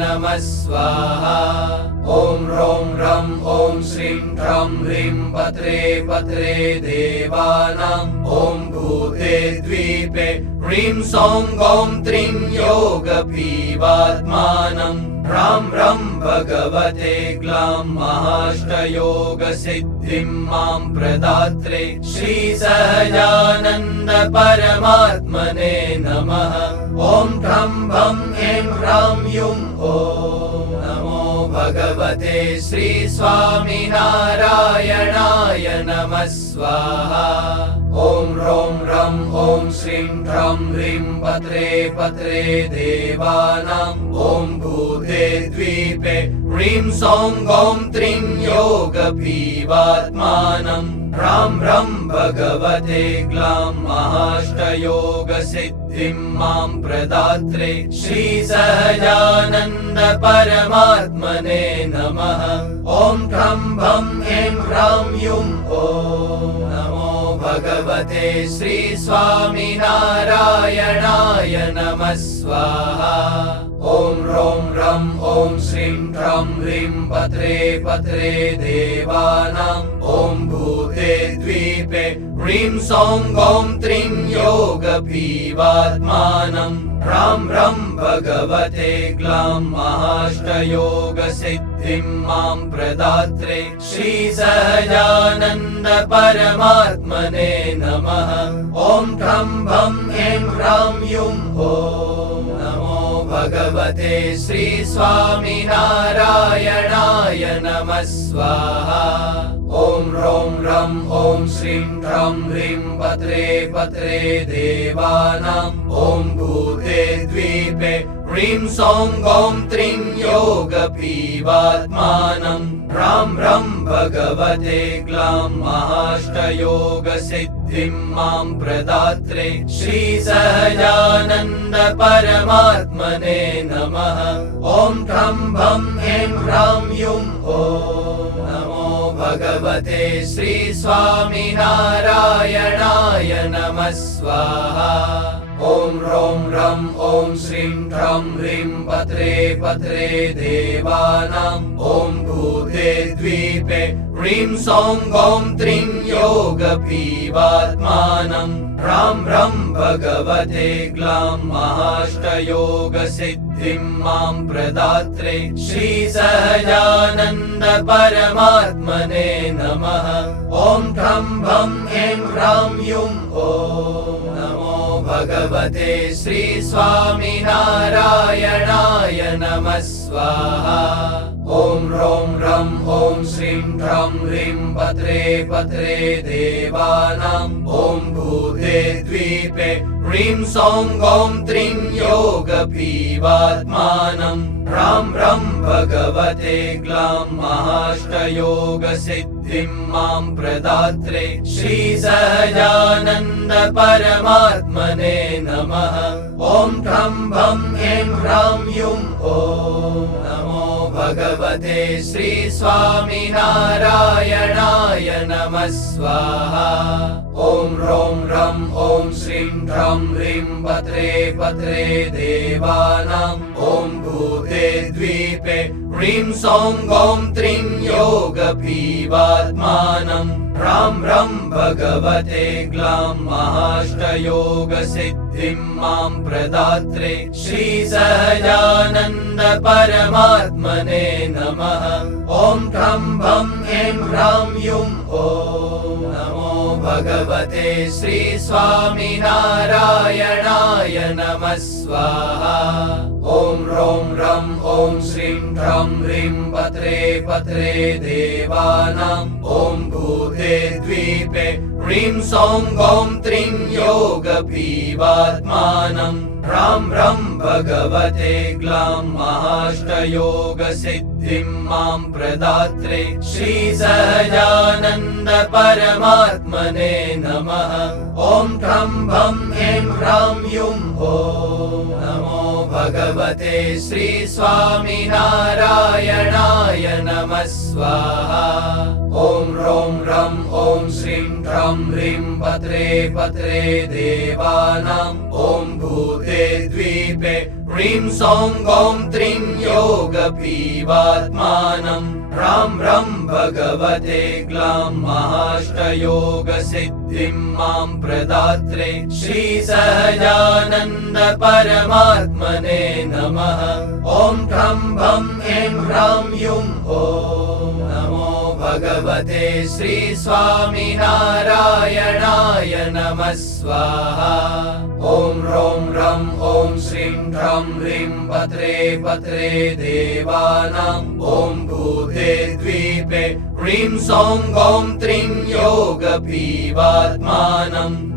नमः स्वाहा। ॐ ह्रौं ह्रं ॐ श्रीं ह्रं ह्रीं पत्रे पत्रे देवानां ॐ भूते द्वीपे ह्रीं सौं गौं त्रीं योगपीवात्मानं ह्रां ह्रं भगवते ग्लां महाष्टयोगसिद्धिं मां प्रदात्रे श्रीसहजानन्द परमात्मने नमः। ॐ ठं भं ऐं ह्रां युं ॐ नमो भगवते श्री स्वामिनारायणाय नमः स्वाहा। ॐ ह्रौं ह्रं ॐ श्रीं ह्रं ह्रीं पत्रे पत्रे देवानां ॐ भूते द्वीपे ह्रीं सौं गौं त्रीं योगपीवात्मानं ह्रां ह्रं भगवते ग्लां महाष्टयोगसिद्धिं मां प्रदात्रे श्रीसहजानन्द परमात्मने नमः। ॐ ठं भं ऐं ह्रां युं ॐ नमो भगवते श्री स्वामिनारायणाय नमः स्वाहा। ॐ ह्रौं ह्रं ॐ श्रीं ह्रं ह्रीं पत्रे पत्रे देवानां ॐ भूते द्वीपे ह्रीं सौं गौं त्रीं योगपीवात्मानं ह्रां ह्रं भगवते ग्लां महाष्टयोगसिद्धिं मां प्रदात्रे श्रीसहजानन्द परमात्मने नमः। ॐ ठं भं ऐं ह्रां युं ॐ नमो भगवते श्री स्वामिनारायणाय नमः स्वाहा। ॐ ह्रौं ह्रं ॐ श्रीं ह्रं ह्रीं पत्रे पत्रे देवानां ॐ भूते द्वीपे ह्रीं सौं गौं त्रीं योगपीवात्मानं ह्रां ह्रं भगवते ग्लां महाष्टयोगसिद्धिं मां प्रदात्रे श्रीसहजानन्द परमात्मने नमः। ॐ ठं भं ऐं ह्रां युं ॐ नमो भगवते श्री स्वामिनारायणाय नमः स्वाहा। ॐ ह्रौं ह्रं ॐ श्रीं ह्रं ह्रीं पत्रे पत्रे देवानां ॐ भूते द्वीपे ह्रीं सौं गौं त्रीं योगपीवात्मानं ह्रां ह्रं भगवते ग्लां महाष्टयोगसिद्धिं मां प्रदात्रे श्रीसहजानन्द परमात्मने नमः। ॐ ठं भं ऐं ह्रां युं ॐ नमो भगवते श्री स्वामिनारायणाय नमः स्वाहा। ॐ ह्रौं ह्रं ॐ श्रीं ह्रं ह्रीं पत्रे पत्रे देवानां ॐ भूते द्वीपे ह्रीं सौं गौं त्रीं योगपीवात्मानं ह्रां ह्रं भगवते ग्लां महाष्टयोगसिद्धिं मां प्रदात्रे श्रीसहजानन्द परमात्मने नमः। ॐ ठं भं ऐं ह्रां युं ॐ नमो भगवते श्री स्वामिनारायणाय नमः स्वाहा। ॐ ह्रौं ह्रं ॐ श्रीं ह्रं ह्रीं पत्रे पत्रे देवानां ॐ भूते द्वीपे ह्रीं सौं गौं त्रीं योगपीवात्मानं ह्रां ह्रं भगवते ग्लां महाष्टयोगसिद्धिं मां प्रदात्रे श्रीसहजानन्द परमात्मने नमः। ॐ ठं भं ऐं ह्रां युं ॐ नमो भगवते श्रीस्वामिनारायणाय नमः स्वाहा। ॐ ह्रौं ह्रं ॐ श्रीं ह्रं ह्रीं पत्रे पत्रे देवानां ॐ भूते द्वीपे ह्रीं सौं गौं त्रीं योगपीवात्मानं ह्रां ह्रं भगवते ग्लां महाष्टयोगसिद्धिं मां प्रदात्रे श्रीसहजानन्द परमात्मने नमः। ॐ ठं भं ऐं ह्रां युं ॐ नमो भगवते श्रीस्वामिनारायणाय नमः स्वाहा। ॐ ह्रौं ह्रं ॐ श्रीं ह्रं ह्रीं पत्रे पत्रे देवानां ॐ भूते द्वीपे ह्रीं सौं गौं त्रीं योगपीवात्मानं ह्रां ह्रं भगवते ग्लां महाष्टयोगसिद्धिं मां प्रदात्रे श्रीसहजानन्द परमात्मने नमः। ॐ ठं भं ऐं ह्रां युं ॐ नमो भगवते श्रीस्वामिनारायणाय नमः स्वाहा। ॐ ह्रौं ह्रं ॐ श्रीं ह्रं ह्रीं पत्रे पत्रे देवानां ॐ भूते द्वीपे ह्रीं सौं गौं त्रीं योगपीवात्मानं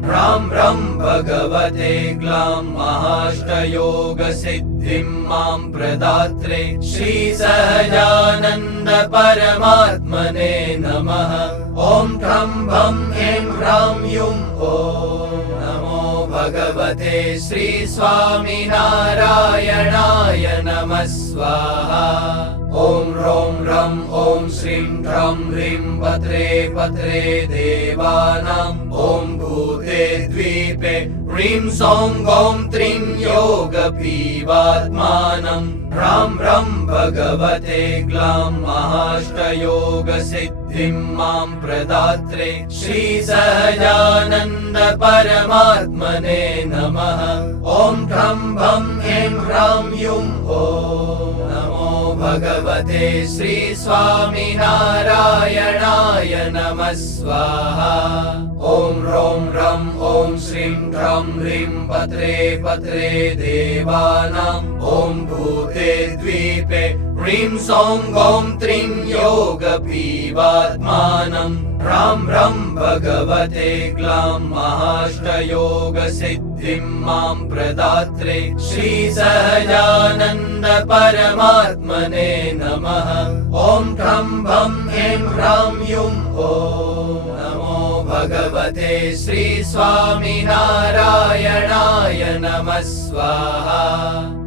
ह्रां ह्रं भगवते ग्लां महाष्टयोगसिद्धिं मां प्रदात्रे श्रीसहजानन्द परमात्मने नमः। ॐ ठं भं ऐं ह्रां युं ॐ नमो भगवते श्रीस्वामिनारायणाय नमः स्वाहा। ॐ ह्रौं ह्रं ॐ श्रीं ह्रं ह्रीं पत्रे पत्रे देवानां ॐ भूते द्वीपे ह्रीं सौं गौं त्रीं योगपीवात्मानं ह्रां ह्रं भगवते ग्लां महाष्टयोगसिद्धिं मां प्रदात्रे श्रीसहजानन्द परमात्मने नमः। ॐ ठं भं ऐं ह्रां युं ॐ नमो भगवते श्रीस्वामिनारायणाय नमः स्वाहा। ॐ ह्रौं ह्रं ॐ श्रीं ह्रं ह्रीं पत्रे पत्रे देवानां ॐ भूते द्वीपे ह्रीं सौं गौं त्रीं योगपीवात्मानं ह्रां ह्रं भगवते ग्लां महाष्टयोगसिद्धिं मां प्रदात्रे श्रीसहजानन्द परमात्मने नमः। ॐ ठं भं ऐं ह्रां युं ॐ नमो भगवते श्रीस्वामिनारायणाय नमः स्वाहा।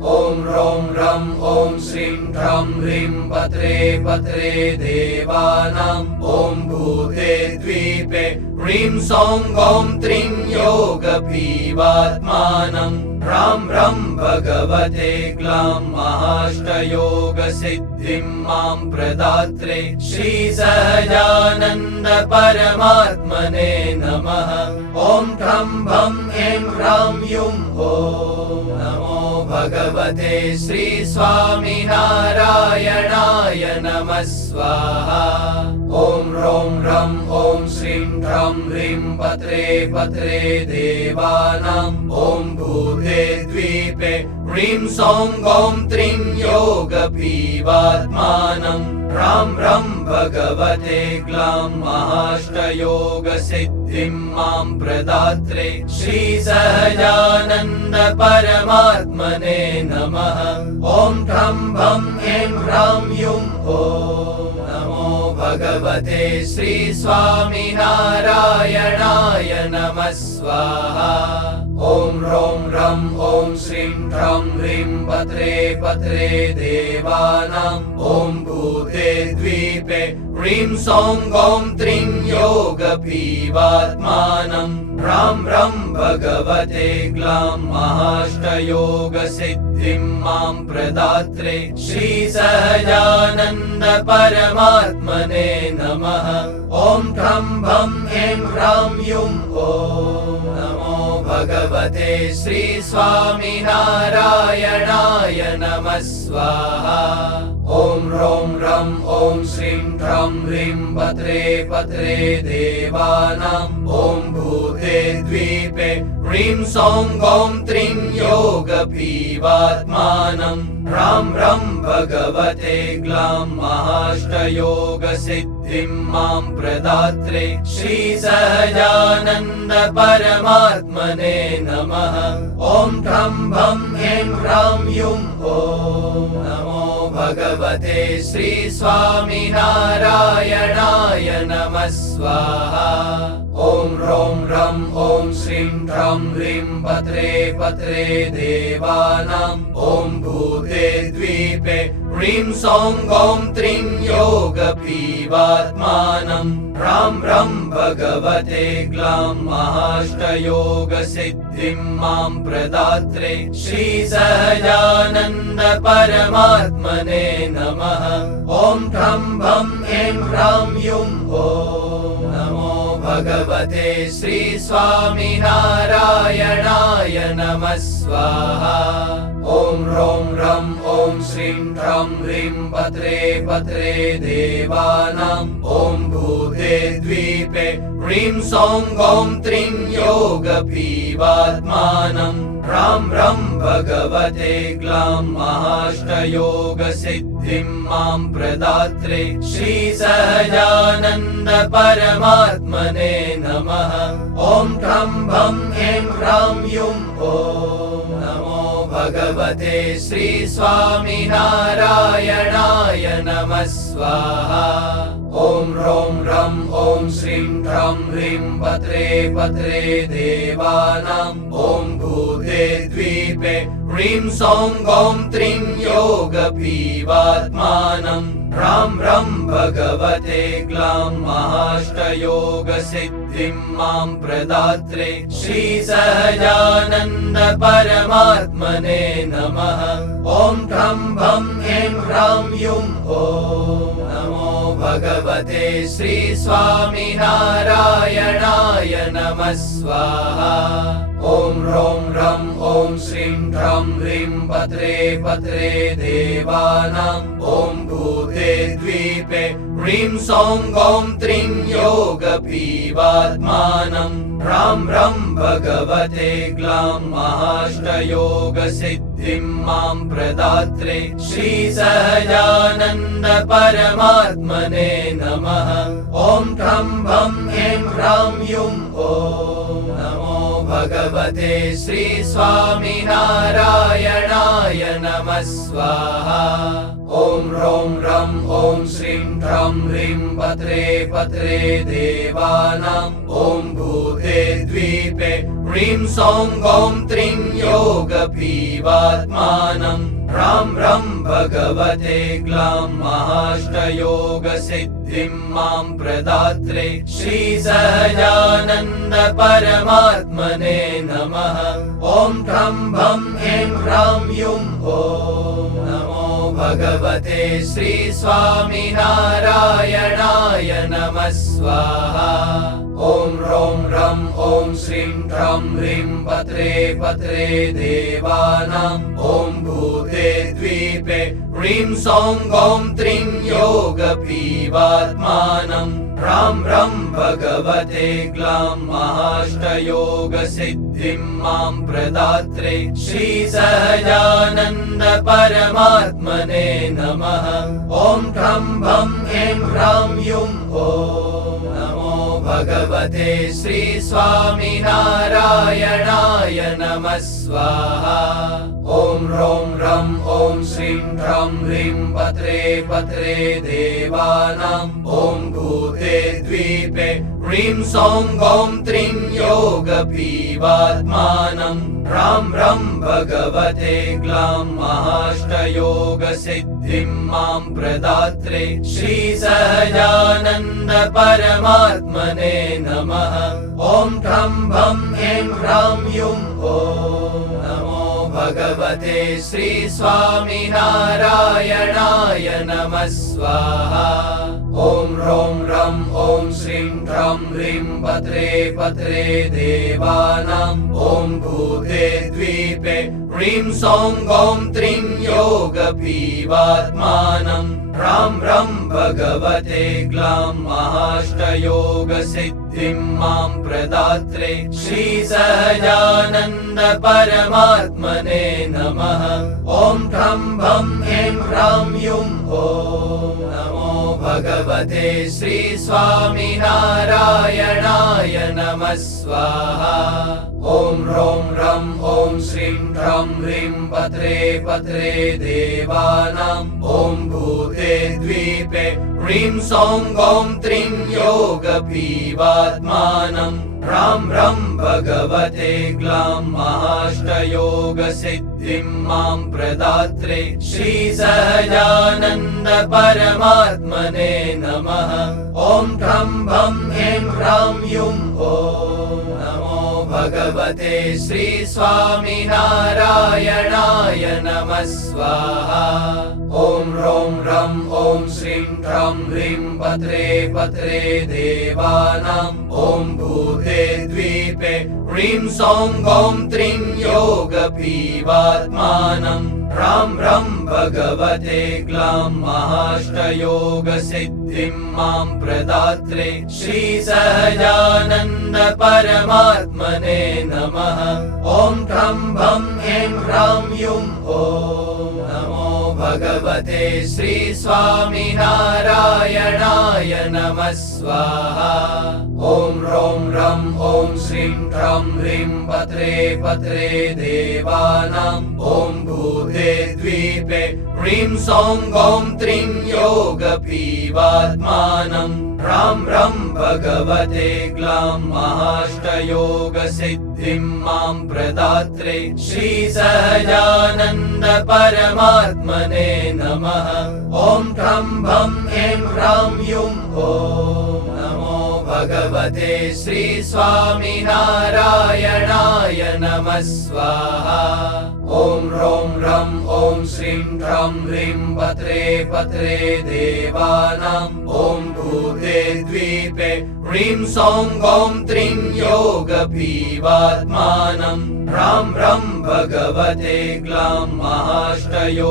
ॐ ह्रौं ह्रं ॐ श्रीं ह्रं ह्रीं पत्रे पत्रे देवानां ॐ भूते द्वीपे ह्रीं सौं गौं त्रीं योगपीवात्मानं ह्रां ह्रं भगवते ग्लां महाष्टयोगसिद्धिं मां प्रदात्रे श्रीसहजानन्द परमात्मने नमः। ॐ ठं भं ऐं ह्रां युं ॐ नमो भगवते श्रीस्वामिनारायणाय नमः स्वाहा। ॐ ह्रौं ह्रं ॐ श्रीं ह्रं ह्रीं पत्रे पत्रे देवानां ॐ भूते द्वीपे ह्रीं सौं गौं त्रीं योगपीवात्मानं ह्रां ह्रं भगवते ग्लां महाष्टयोगसिद्धिं मां प्रदात्रे श्रीसहजानन्द परमात्मने नमः। ॐ ठं भं ऐं ह्रां युं ॐ नमो भगवते श्रीस्वामिनारायणाय नमः स्वाहा। ॐ ह्रौं ह्रं ॐ श्रीं ह्रं ह्रीं पत्रे पत्रे देवानां ॐ भूते द्वीपे ह्रीं सौं गौं त्रीं योगपीवात्मानं ह्रां ह्रं भगवते ग्लां महाष्टयोगसिद्धिं मां प्रदात्रे श्रीसहजानन्द परमात्मने नमः। ॐ ठं भं ऐं ह्रां युं ॐ नमो भगवते श्री स्वामिनारायणाय नमः स्वाहा। ॐ ह्रौं ह्रं ॐ श्रीं ह्रं ह्रीं पत्रे पत्रे देवानां ॐ भूते द्वीपे ह्रीं सौं गौं त्रीं योगपीवात्मानं ह्रां ह्रं भगवते ग्लां महाष्टयोगसिद्धिं मां प्रदात्रे श्रीसहजानन्द परमात्मने नमः। ॐ ठं भं ऐं ह्रां युं ॐ नमो भगवते श्री स्वामिनारायणाय नमः स्वाहा। ॐ ह्रौं ह्रं ॐ श्रीं ह्रं ह्रीं पत्रे पत्रे देवानां ॐ भूते द्वीपे ह्रीं सौं गौं त्रीं योगपीवात्मानं ह्रां ह्रं भगवते ग्लां महाष्टयोगसिद्धिं मां प्रदात्रे श्रीसहजानन्द परमात्मने नमः। ॐ ठं भं ऐं ह्रां युं ॐ नमो भगवते श्री स्वामिनारायणाय नमः स्वाहा। ॐ ह्रौं ह्रं ॐ श्रीं ह्रं ह्रीं पत्रे पत्रे देवानां ॐ भूते द्वीपे ह्रीं सौं गौं त्रीं योगपीवात्मानं ह्रां ह्रं भगवते ग्लां महाष्टयोगसिद्धिं मां प्रदात्रे श्रीसहजानन्द परमात्मने नमः। ॐ ठं भं ऐं ह्रां युं ॐ नमो भगवते श्री स्वामिनारायणाय नमः स्वाहा। ॐ ह्रौं ह्रं ॐ श्रीं ह्रं ह्रीं पत्रे पत्रे देवानां ॐ भूते द्वीपे ह्रीं सौं गौं त्रीं योगपीवात्मानं ह्रां ह्रं भगवते ग्लां महाष्टयोगसिद्धिं मां प्रदात्रे श्रीसहजानन्द परमात्मने नमः। ॐ ठं भं ऐं ह्रां युं ॐ नमो भगवते श्री स्वामिनारायणाय नमः स्वाहा। ॐ ह्रौं ह्रं ॐ श्रीं ह्रं ह्रीं पत्रे पत्रे देवानां ॐ भूते द्वीपे ह्रीं सौं गौं त्रीं योगपीवात्मानं ह्रां ह्रं भगवते ग्लां महाष्टयोगसिद्धिं मां प्रदात्रे श्रीसहजानन्द परमात्मने नमः। ॐ ठं भं ऐं ह्रां युं ॐ नमो भगवते श्री स्वामिनारायणाय नमः स्वाहा। ॐ ह्रौं ह्रं ॐ श्रीं ह्रं ह्रीं पत्रे पत्रे देवानां ॐ भूते द्वीपे ह्रीं सौं गौं त्रीं योगपीवात्मानं ह्रां ह्रं भगवते ग्लां महाष्टयोगसिद्धिं मां प्रदात्रे श्रीसहजानन्द परमात्मने नमः। ॐ ठं भं ऐं ह्रां युं ॐ नमो भगवते श्री स्वामिनारायणाय नमः स्वाहा। ॐ ह्रौं ह्रं ॐ श्रीं ह्रं ह्रीं पत्रे पत्रे देवानां ॐ भूते द्वीपे ह्रीं सौं गौं त्रीं योगपीवात्मानं ह्रां ह्रं भगवते ग्लां महाष्टयोगसिद्धिं मां प्रदात्रे श्रीसहजानन्द परमात्मने नमः। ॐ ठं भं ऐं ह्रां युं ॐ नमो भगवते श्री स्वामिनारायणाय नमः स्वाहा। ॐ ह्रौं ह्रं ॐ श्रीं ह्रं ह्रीं पत्रे पत्रे देवानाम् ॐ भूते द्वीपे ह्रीं सौं गौं त्रीं योगपीवात्मानं ह्रां ह्रं भगवते ग्लां महाष्टयोगसिद्धिं मां प्रदात्रे श्रीसहजानन्द परमात्मने नमः। ॐ ठं भं ऐं ह्रां युं ॐ नमो भगवते श्री स्वामिनारायणाय नमः स्वाहा। ॐ ह्रौं ह्रं ॐ श्रीं ह्रं ह्रीं पत्रे पत्रे देवानाम् ॐ भूते द्वीपे ह्रीं सौं गौं त्रीं योगपीवात्मानं ह्रां ह्रं भगवते ग्लां महाष्टयोगसिद्धिं मां प्रदात्रे श्रीसहजानन्द परमात्मने नमः। ॐ ठं भं ऐं ह्रां युं ॐ नमो भगवते श्री स्वामिनारायणाय नमः स्वाहा। ॐ ह्रौं ह्रं ॐ श्रीं ह्रं ह्रीं पत्रे पत्रे देवानाम् ॐ भूते द्वीपे ह्रीं सौं गौं त्रीं योगपीवात्मानं ह्रां ह्रं भगवते ग्लां महाष्टयोगसिद्धिं मां प्रदात्रे श्रीसहजानन्द परमात्मने नमः। ॐ ठं भं ऐं ह्रां युं ॐ नमो भगवते श्री स्वामिनारायणाय नमः स्वाहा। ॐ ह्रौं ह्रं ॐ श्रीं ह्रं ह्रीं पत्रे पत्रे देवानाम् ॐ भूते द्वीपे ह्रीं सौं गौं त्रीं योगपीवात्मानं ह्रां ह्रं भगवते ग्लां महाष्टयोगसिद्धिं मां प्रदात्रे श्रीसहजानन्द परमात्मने नमः। ॐ ठं भं ऐं ह्रां युं ॐ नमो भगवते श्री स्वामिनारायणाय नमः स्वाहा। ॐ ह्रौं ह्रं ॐ श्रीं ह्रं ह्रीं पत्रे पत्रे देवानाम् ॐ भूते द्वीपे ह्रीं सौं गौं त्रीं योगपीवात्मानं ह्रां ह्रं भगवते ग्लां महाष्टयोगसिद्धिं मां प्रदात्रे श्रीसहजानन्द परमात्मने नमः। ॐ ठं भं ऐं ह्रां युं ॐ नमो भगवते श्री स्वामिनारायणाय नमः स्वाहा। ॐ ह्रौं ह्रं ॐ श्रीं ह्रं ह्रीं पत्रे पत्रे देवानाम् ॐ भूते द्वीपे ह्रीं सौं गौं त्रीं योगपीवात्मानं ह्रां ह्रं भगवते ग्लां महाष्टयोगसिद्धिं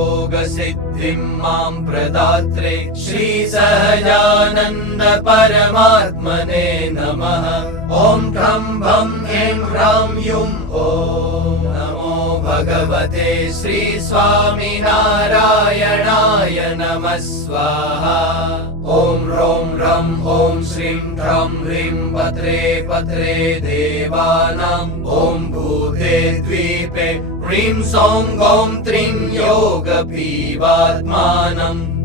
मां प्रदात्रे श्रीसहजानन्द परमात्मने नमः। ॐ ठं भं ऐं ह्रां युं ॐ नमो भगवते श्री स्वामिनारायणाय नमः स्वाहा। ॐ ह्रौं ह्रं ॐ श्रीं ह्रं ह्रीं पत्रे पत्रे देवानाम् ॐ भूते द्वीपे ह्रीं सौं गौं त्रीं योगपीवात्मानं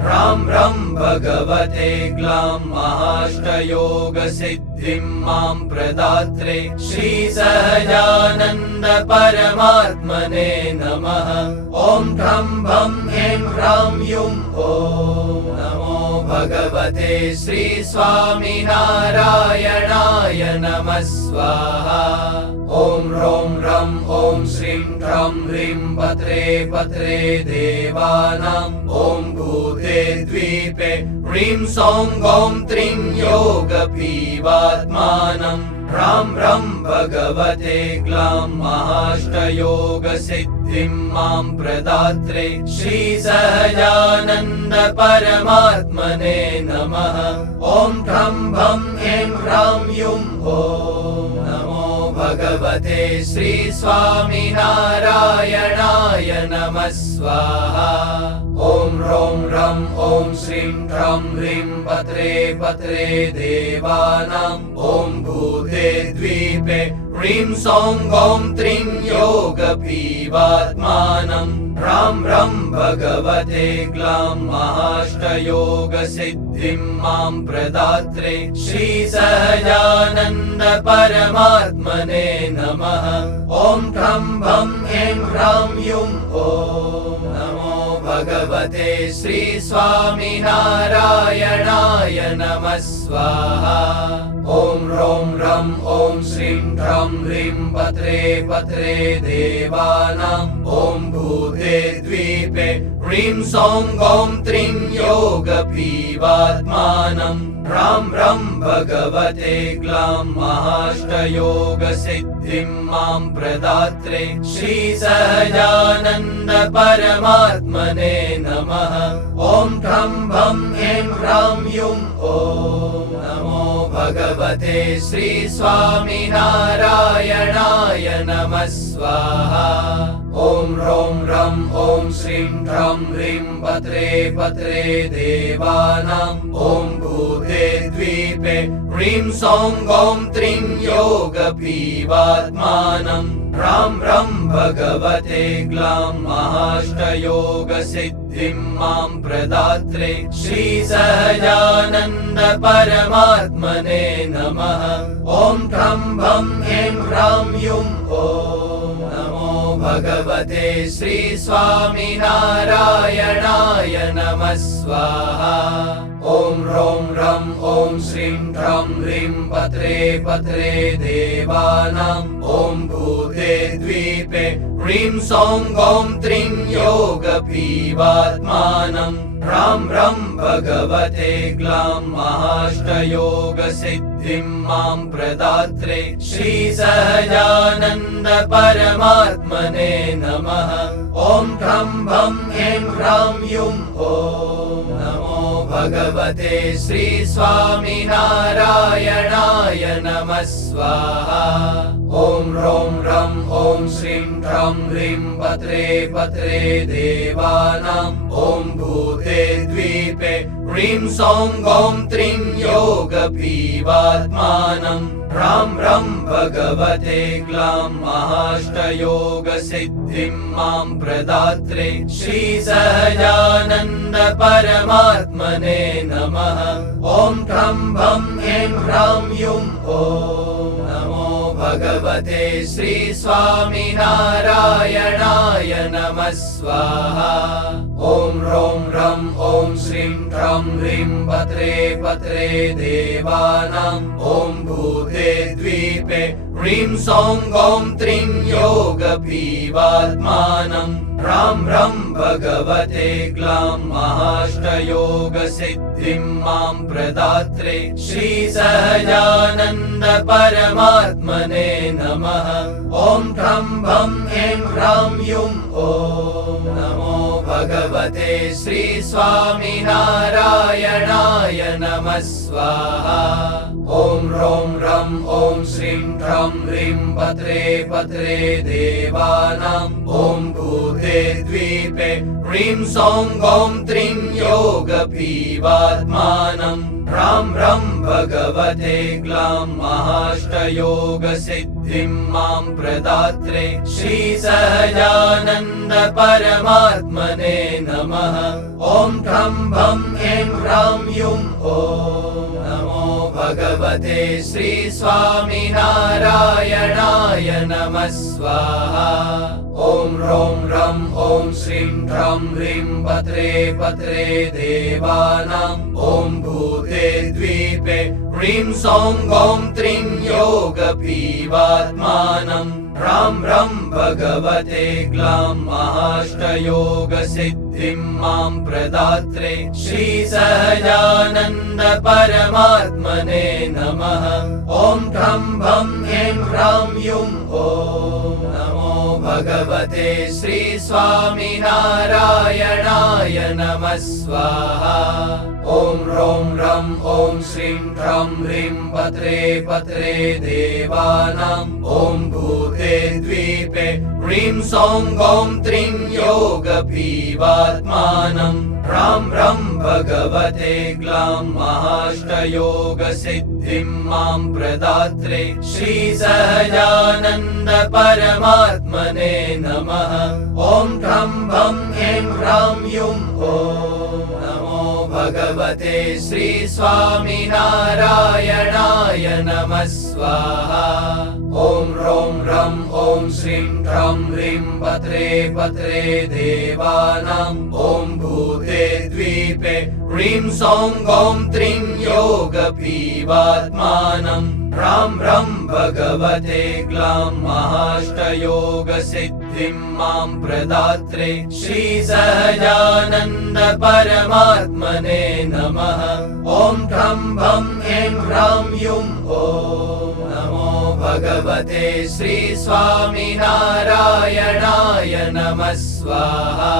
ह्रां ह्रं भगवते ग्लां महाष्टयोगसिद्धिं मां प्रदात्रे श्रीसहजानन्द परमात्मने नमः। ॐ ठं भं ऐं ह्रां युं ॐ नमो भगवते श्री स्वामिनारायणाय नमः स्वाहा। ॐ ह्रौं ह्रं ॐ श्रीं ह्रं ह्रीं पत्रे पत्रे देवानाम् ॐ भूते द्वीपे ह्रीं सौं गौं त्रीं योगपीवात्मानं ह्रां ह्रं भगवते ग्लां महाष्टयोगसिद्धिं मां प्रदात्रे श्रीसहजानन्द परमात्मने नमः। ॐ ठं भं ऐं ह्रां युं ॐ नमो भगवते श्री स्वामिनारायणाय नमः स्वाहा। ॐ ह्रौं ह्रं ॐ श्रीं ह्रं ह्रीं पत्रे पत्रे देवानाम् ॐ भूते द्वीपे ह्रीं सौं गौं त्रीं योगपीवात्मानं ह्रां ह्रं भगवते ग्लां महाष्टयोगसिद्धिं मां प्रदात्रे श्रीसहजानन्द परमात्मने नमः। ॐ ठं भं ऐं ह्रां युं ॐ नमो भगवते श्री स्वामिनारायणाय नमः स्वाहा। ॐ ह्रौं ह्रं ॐ श्रीं ह्रं ह्रीं पत्रे पत्रे देवानां ॐ भूते द्वीपे ह्रीं सौं गौं त्रीं योगपीवात्मानं ह्रां ह्रं भगवते ग्लां महाष्टयोगसिद्धिं मां प्रदात्रे श्रीसहजानन्द परमात्मने नमः। ॐ ठं भं ऐं ह्रां युं ॐ नमो भगवते श्री स्वामिनारायणाय नमः स्वाहा। ॐ ह्रौं ह्रं ॐ श्रीं ह्रं ह्रीं पत्रे पत्रे देवानां ॐ भूते द्वीपे ह्रीं सौं गौं त्रीं योगपीवात्मानं ह्रां ह्रं भगवते ग्लां महाष्टयोगसिद्धिं मां प्रदात्रे श्रीसहजानन्द परमात्मने नमः। ॐ ठं भं ऐं ह्रां युं ॐ नमो भगवते श्री स्वामिनारायणाय नमः स्वाहा। ॐ ह्रौं ह्रं ॐ श्रीं ह्रं ह्रीं पत्रे पत्रे देवानां ॐ भूते द्वीपे ह्रीं सौं गौं त्रीं योगपीवात्मानं ह्रां ह्रं भगवते ग्लां महाष्टयोगसिद्धिं मां प्रदात्रे श्रीसहजानन्द परमात्मने नमः। ॐ ठं भं ऐं ह्रां युं ॐ नमो भगवते श्री स्वामिनारायणाय नमः स्वाहा। ॐ ह्रौं ह्रं ॐ श्रीं ह्रं ह्रीं पत्रे पत्रे देवानां ॐ भूते द्वीपे ह्रीं सौं गौं त्रीं योगपीवात्मानं ह्रां ह्रं भगवते ग्लां महाष्टयोगसिद्धिं मां प्रदात्रे श्रीसहजानन्द परमात्मने नमः। ॐ ठं भं ऐं ह्रां युं ॐ नमो भगवते श्री स्वामिनारायणाय नमः स्वाहा। ॐ ह्रौं ह्रं ॐ श्रीं ह्रं ह्रीं पत्रे पत्रे देवानां ॐ भूते द्वीपे ह्रीं सौं गौं त्रीं योगपीवात्मानं ह्रां ह्रं भगवते ग्लां महाष्टयोगसिद्धिं मां प्रदात्रे श्रीसहजानन्द परमात्मने नमः। ॐ ठं भं ऐं ह्रां युं ॐ नमो भगवते श्री स्वामिनारायणाय नमः स्वाहा। ॐ ह्रौं ह्रं ॐ श्रीं ह्रं ह्रीं पत्रे पत्रे देवानां ॐ भूते द्वीपे ह्रीं सौं गौं त्रीं योगपीवात्मानं ह्रां ह्रं भगवते ग्लां महाष्टयोगसिद्धिं मां प्रदात्रे श्रीसहजानन्द परमात्मने नमः। ॐ ठं भं ऐं ह्रां युं ॐ नमो भगवते श्री स्वामिनारायणाय नमः स्वाहा। ॐ ह्रौं ह्रं ॐ श्रीं ह्रं ह्रीं पत्रे पत्रे देवानां ॐ भूते द्वीपे ह्रीं सौं गौं त्रीं योगपीवात्मानं ह्रां ह्रं भगवते ग्लां महाष्टयोगसिद्धिं मां प्रदात्रे श्रीसहजानन्द परमात्मने नमः। ॐ ठं भं ऐं ह्रां युं ॐ नमो भगवते श्री स्वामिनारायणाय नमः स्वाहा। ॐ ह्रौं ह्रं ॐ श्रीं ह्रं ह्रीं पत्रे पत्रे देवानां ॐ भूते द्वीपे ह्रीं सौं गौं त्रीं योगपीवात्मानम् ह्रां ह्रं भगवते ग्लां महाष्टयोगसिद्धिं मां प्रदात्रे श्रीसहजानन्द परमात्मने नमः। ॐ ठं भं ह्रीं ह्रां युं ॐ नमो भगवते श्री स्वामिनारायणाय नमः स्वाहा। ॐ ह्रौं ह्रं ॐ श्रीं ह्रं ह्रीं पत्रे पत्रे देवानां ॐ भूते द्वीपे ह्रीं सौं गौं त्रीं योगपीवात्मानम् ह्रां ह्रं भगवते ग्लां महाष्टयोगसिद्धिं मां प्रदात्रे श्रीसहजानन्द परमात्मने नमः। ॐ ठं भं ह्रीं ह्रां युं ॐ नमो भगवते श्री स्वामिनारायणाय नमः स्वाहा।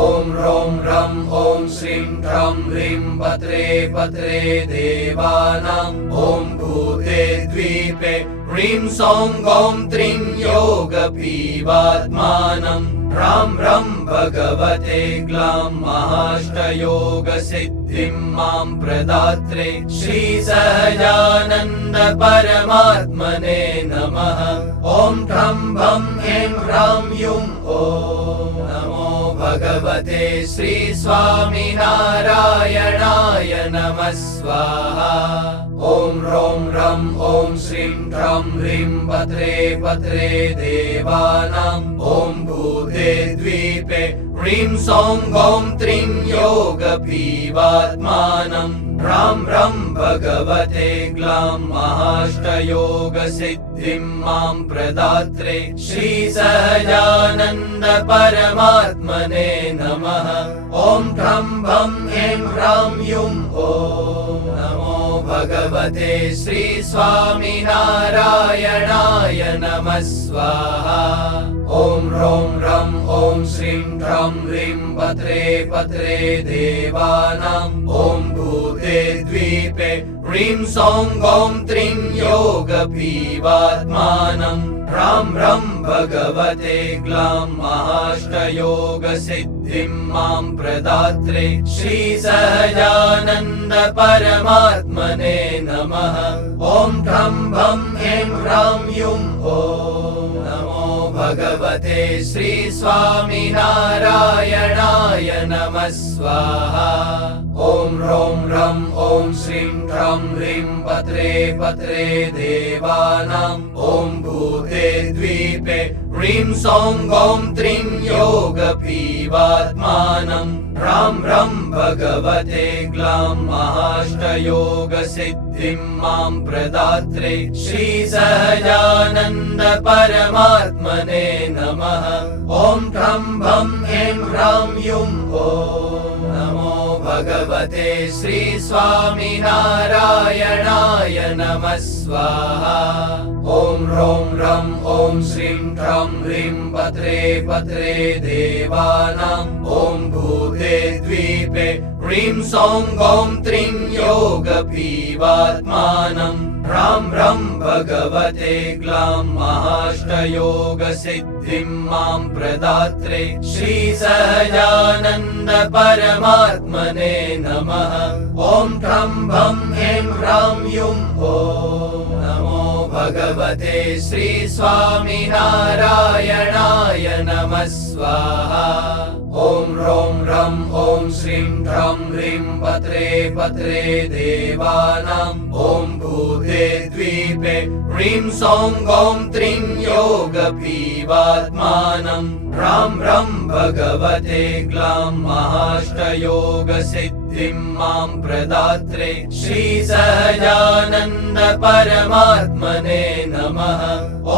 ॐ ह्रौं ह्रं ॐ श्रीं ह्रं ह्रीं पत्रे पत्रे देवानां ॐ भूते द्वीपे ह्रीं सौं गौं त्रीं योगपीवात्मानम् ह्रां ह्रं भगवते ग्लां महाष्टयोगसिद्धिं मां प्रदात्रे श्रीसहजानन्द परमात्मने नमः। ॐ ठं भं ह्रीं ह्रां युं ॐ नमो भगवते श्री स्वामिनारायणाय नमः स्वाहा। ॐ ह्रौं ह्रं ॐ श्रीं ह्रं ह्रीं पत्रे पत्रे देवानां ॐ भूते द्वीपे ह्रीं सौं गौं त्रीं योगपीवात्मानम् ह्रां ह्रं भगवते ग्लां महाष्टयोगसिद्धिं मां प्रदात्रे श्रीसहजानन्द परमात्मने नमः। ॐ ठं भं ह्रीं ह्रां युं ॐ नमो भगवते श्री स्वामिनारायणाय नमः स्वाहा। ॐ ह्रौं ह्रं ॐ श्रीं ह्रं ह्रीं पत्रे पत्रे देवानां ॐ भूते द्वीपे ह्रीं सौं गौं त्रीं योगपीवात्मानम् ह्रां ह्रं भगवते ग्लां महाष्टयोगसिद्धिं मां प्रदात्रे श्रीसहजानन्द परमात्मने नमः। ॐ ठं भं ह्रीं ह्रां युं ॐ नमो भगवते श्री स्वामिनारायणाय नमः स्वाहा। ॐ ह्रौं ह्रं ॐ श्रीं ह्रं ह्रीं पत्रे पत्रे देवानां ॐ भूते द्वीपे ह्रीं सौं गौं त्रीं योगपीवात्मानम् ह्रां ह्रं भगवते ग्लां महाष्टयोगसिद्धिं मां प्रदात्रे श्रीसहजानन्द परमात्मने नमः। ॐ ठं भं ह्रीं ह्रां युं ॐ नमो भगवते श्री स्वामिनारायणाय नमः स्वाहा। ॐ ह्रौं ह्रं ॐ श्रीं ह्रं ह्रीं पत्रे पत्रे देवानां ॐ भूते द्वीपे ह्रीं सौं गौं त्रीं योगपीवात्मानम् ह्रां ह्रं भगवते ग्लां महाष्टयोगसिद्धिं मां प्रदात्रे श्रीसहजानन्द परमात्मने नमः। ॐ ठं भं ह्रीं ह्रां युं ॐ नमो भगवते श्री स्वामिनारायणाय नमः स्वाहा। ॐ ह्रौं ह्रं ॐ श्रीं ह्रं ह्रीं पत्रे पत्रे देवानां ॐ भूते द्वीपे ह्रीं सौं गौं त्रीं योगपीवात्मानम् ह्रां ह्रं भगवते ग्लां महाष्टयोगसिद्धिं मां प्रदात्रे श्रीसहजानन्द परमात्मने नमः।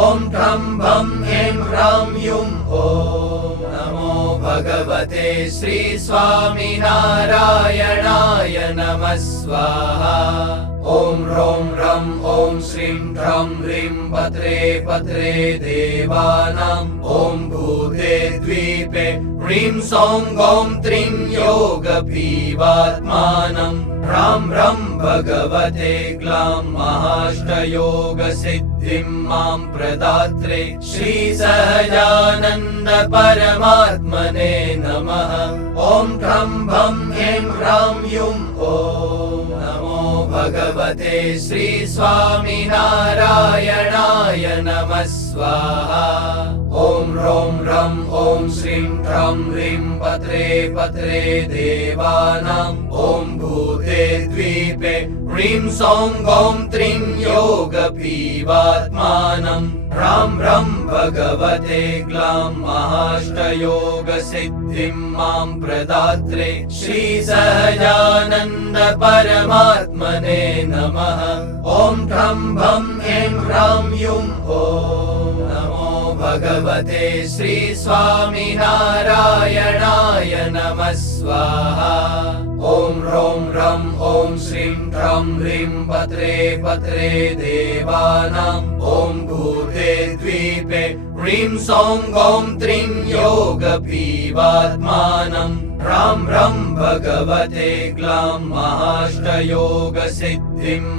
ॐ ठं भं ह्रीं ह्रां युं ॐ नमो भगवते श्री स्वामिनारायणाय नमः स्वाहा। ॐ ह्रौं ह्रं ॐ श्रीं ह्रं ह्रीं पत्रे पत्रे देवानां ॐ भूते द्वीपे ह्रीं सौं गौं त्रीं योगपीवात्मानं ह्रां ह्रं भगवते ग्लां महाष्टयोगसिद्धिं मां प्रदात्रे श्रीसहजानन्द परमात्मने नमः। ॐ ठं भं ह्रीं ह्रां युं ॐ नमो भगवते श्री स्वामिनारायणाय नमः स्वाहा। ॐ ह्रौं ह्रं ॐ श्रीं ह्रं ह्रीं पत्रे पत्रे देवानां ॐ भूते द्वीपे ह्रीं सौं गौं त्रीं योगपीवात्मानं ह्रां ह्रं भगवते ग्लां महाष्टयोगसिद्धिं मां प्रदात्रे श्रीसहजानन्द परमात्मने नमः। ॐ ठं भं ह्रीं ह्रां युं ॐ नमो भगवते श्री स्वामिनारायणाय नमः स्वाहा। ॐ ह्रौं ह्रं ॐ श्रीं ह्रं ह्रीं पत्रे पत्रे देवानां ॐ भूते द्वीपे ह्रीं सौं गौं त्रीं योगपीवात्मानं ह्रां ह्रं भगवते ग्लां महाष्टयोगसिद्धिं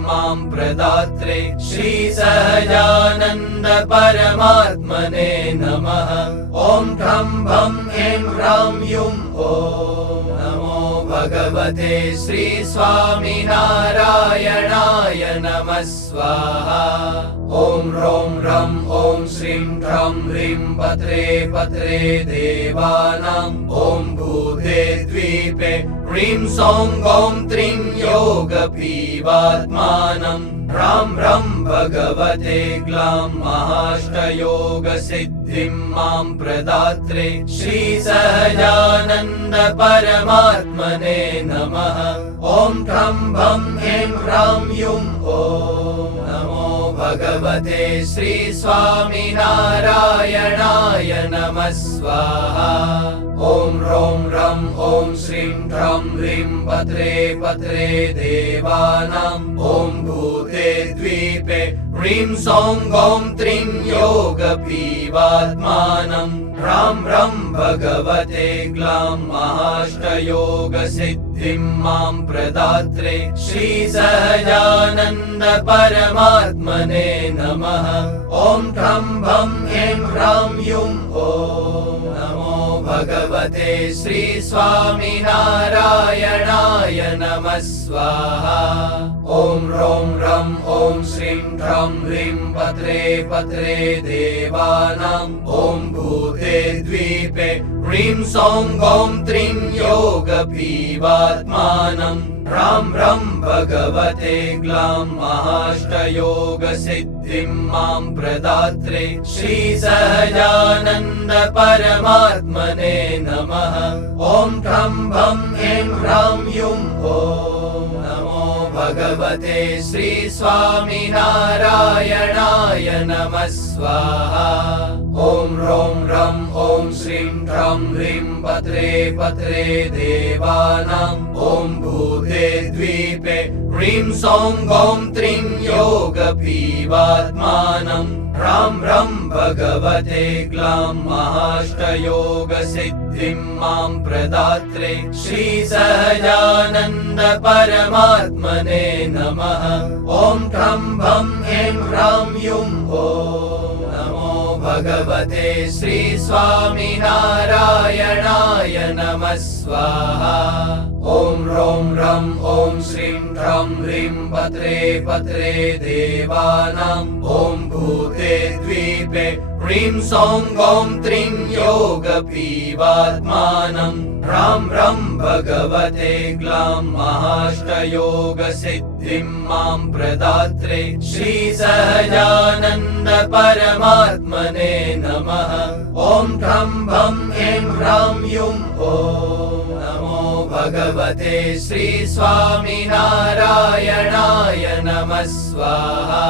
मां प्रदात्रे श्रीसहजानन्द परमात्मने नमः। ॐ ठं भं ह्रीं ह्रां युं ॐ नमो भगवते श्री स्वामिनारायणाय नमः स्वाहा। ॐ ह्रौं ह्रं ॐ श्रीं ह्रं ह्रीं पत्रे पत्रे देवानां ॐ भूते द्वीपे ह्रीं सौं गौं त्रीं योगपीवात्मानं ह्रां ह्रं भगवते ग्लां महाष्टयोगसिद्धिं मां प्रदात्रे श्रीसहजानन्द परमात्मने नमः। ॐ ठं भं ह्रीं ह्रां युं ॐ नमो भगवते श्री स्वामिनारायणाय नमः स्वाहा। ॐ ह्रौं ह्रं ॐ श्रीं ह्रं ह्रीं पत्रे पत्रे देवानां ॐ भूते द्वीपे ह्रीं सौं गौं त्रीं योगपीवात्मानं ह्रां ह्रं भगवते ग्लां महाष्टयोगसिद्धिं मां प्रदात्रे श्रीसहजानन्द परमात्मने नमः। ॐ ठं भं ह्रीं ह्रां युं ॐ नमो भगवते श्री स्वामिनारायणाय नमः स्वाहा। ॐ ह्रौं ह्रं ॐ श्रीं ह्रं ह्रीं पत्रे पत्रे देवानां ॐ भूते द्वीपे ह्रीं सौं गौं त्रीं योगपीवात्मानं ह्रां ह्रं भगवते ग्लां महाष्टयोगसिद्धिं मां प्रदात्रे श्रीसहजानन्द परमात्मने नमः। ॐ ठं भं ह्रीं ह्रां युं ॐ नमो भगवते श्री स्वामिनारायणाय नमः स्वाहा। ॐ ह्रौं ह्रं ॐ श्रीं ह्रं ह्रीं पत्रे पत्रे देवानां ॐ भूते द्वीपे ह्रीं सौं गौं त्रीं योगपीवात्मानं ह्रां ह्रं भगवते ग्लां महाष्टयोगसिद्धिं मां प्रदात्रे श्रीसहजानन्द परमात्मने नमः। ॐ ठं भं ह्रीं ह्रां युं ॐ नमो भगवते श्री स्वामिनारायणाय नमः स्वाहा। ॐ ह्रौं ह्रं ॐ श्रीं ह्रं ह्रीं पत्रे पत्रे देवानां ॐ भूते द्वीपे ह्रीं सौं गौं त्रीं योगपीवात्मानं ह्रां ह्रं भगवते ग्लां महाष्टयोगसिद्धिं मां प्रदात्रे श्रीसहजानन्द परमात्मने नमः। ॐ ठं भं ह्रीं ह्रां युं ॐ नमो भगवते श्री स्वामिनारायणाय नमः स्वाहा।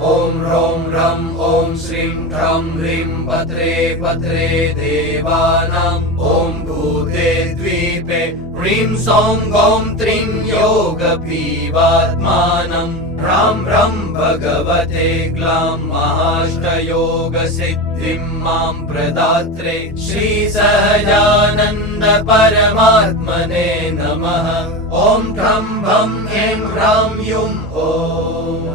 ॐ ह्रौं रं ॐ श्रीं ह्रं ह्रीं पत्रे पत्रे देवानाम् ॐ भूते द्वीपे ह्रीं सौं गौं त्रीं योगपीवात्मानम् ह्रां ह्रं भगवते ग्लां महाष्टयोगसिद्धिं मां प्रदात्रे श्रीसहजानन्द परमात्मने नमः। ॐ ठं भं ऐं ह्रां युं ॐ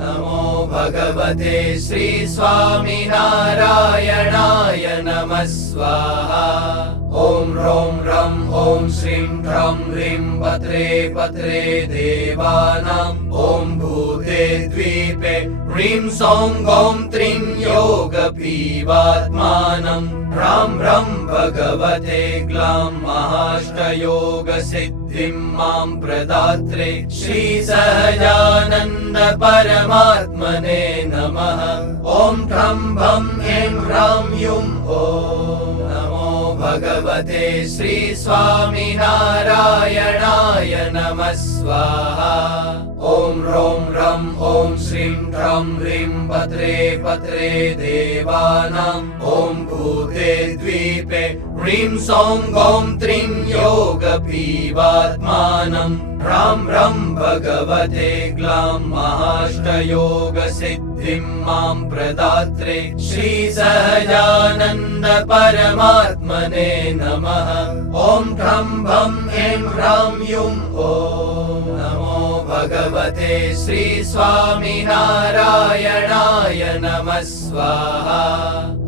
नमो भगवते श्री स्वामिनारायणाय नमः स्वाहा। ॐ ह्रौं रं ॐ श्रीं ह्रं ह्रीं पत्रे पत्रे देवानाम् ॐ भूते द्वीपे ह्रीं सौं गौं त्रीं योगपीवात्मानम् ह्रां ह्रं भगवते ग्लां महाष्टयोगसिद्धिं मां प्रदात्रे श्रीसहजानन्द परमात्मने नमः। ॐ ठं भं ऐं ह्रां युं ॐ नमो भगवते श्री स्वामिनारायणाय नमः स्वाहा। ॐ ह्रौं रं ॐ श्रीं ह्रं ह्रीं पत्रे पत्रे देवानाम् ॐ भूते द्वीपे ह्रीं सौं गौं त्रीं योगपीवात्मानम् ह्रां ह्रं भगवते ग्लां महाष्टयोगसिद्धिं मां प्रदात्रे श्रीसहजानन्द परमात्मने नमः। ॐ ठं भं ऐं ह्रां युं ॐ नमो भगवते श्री स्वामिनारायणाय नमः स्वाहा।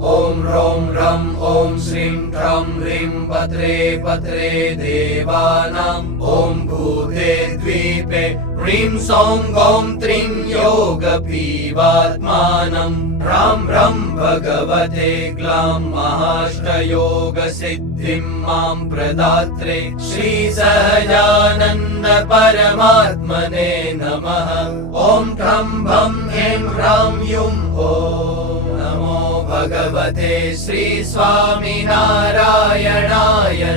ॐ ह्रौं रं ॐ श्रीं ह्रं ह्रीं पत्रे पत्रे देवानाम् ॐ भूते द्वीपे ह्रीं सौं गौं त्रीं योगपीवात्मानम् ह्रां ह्रं भगवते ग्लां महाष्टयोगसिद्धिं मां प्रदात्रे श्रीसहजानन्द परमात्मने नमः। ॐ ठं भं ऐं ह्रां युं ॐ नमो भगवते श्री स्वामिनारायणाय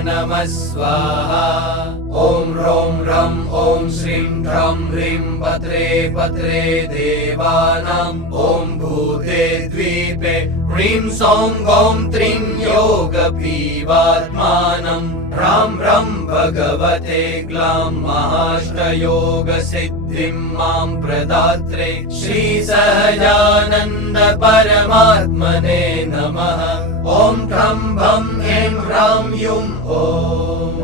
नमः स्वाहा। ॐ ह्रौं रं ॐ श्रीं ह्रं ह्रीं पत्रे पत्रे देवानाम् ॐ भूते द्वीपे ह्रीं सौं गौं त्रीं योगपीवात्मानम् ह्रां ह्रं भगवते ग्लां महाष्टयोगसिद्धिं मां प्रदात्रे श्रीसहजानन्द परमात्मने नमः। ॐ ठं भं ऐं ह्रां युं ॐ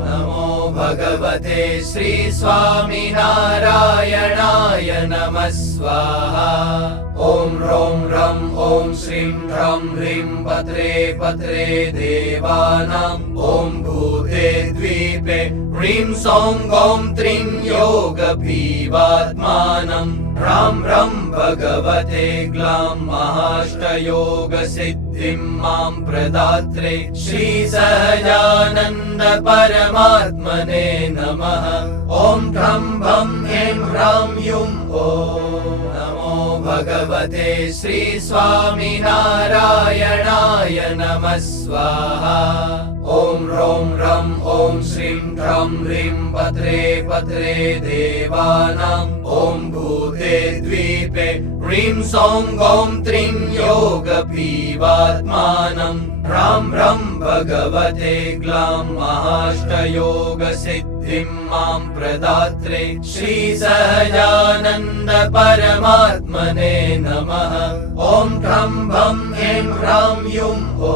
नमो भगवते श्री स्वामिनारायणाय नमः स्वाहा। ॐ ह्रौं रं ॐ श्रीं ह्रं ह्रीं पत्रे पत्रे देवानाम् ॐ भूते द्वीपे ह्रीं सौं गौं त्रीं योगपीवात्मानम् ह्रां ह्रं भगवते ग्लां महाष्टयोगसिद्धिं मां प्रदात्रे श्रीसहजानन्द परमात्मने नमः। ॐ ठं भं ऐं ह्रां युं ॐ नमो भगवते श्री स्वामिनारायणाय नमः स्वाहा। ॐ ह्रौं रं ॐ श्रीं ह्रं ह्रीं पत्रे पत्रे देवानाम् ॐ भूते द्वीपे ह्रीं सौं गौं त्रीं योगपीवात्मानम् ह्रां ह्रं भगवते ग्लां महाष्टयोगसिद्धिं मां प्रदात्रे श्रीसहजानन्द परमात्मने नमः। ॐ ठं भं ऐं ह्रां युं ॐ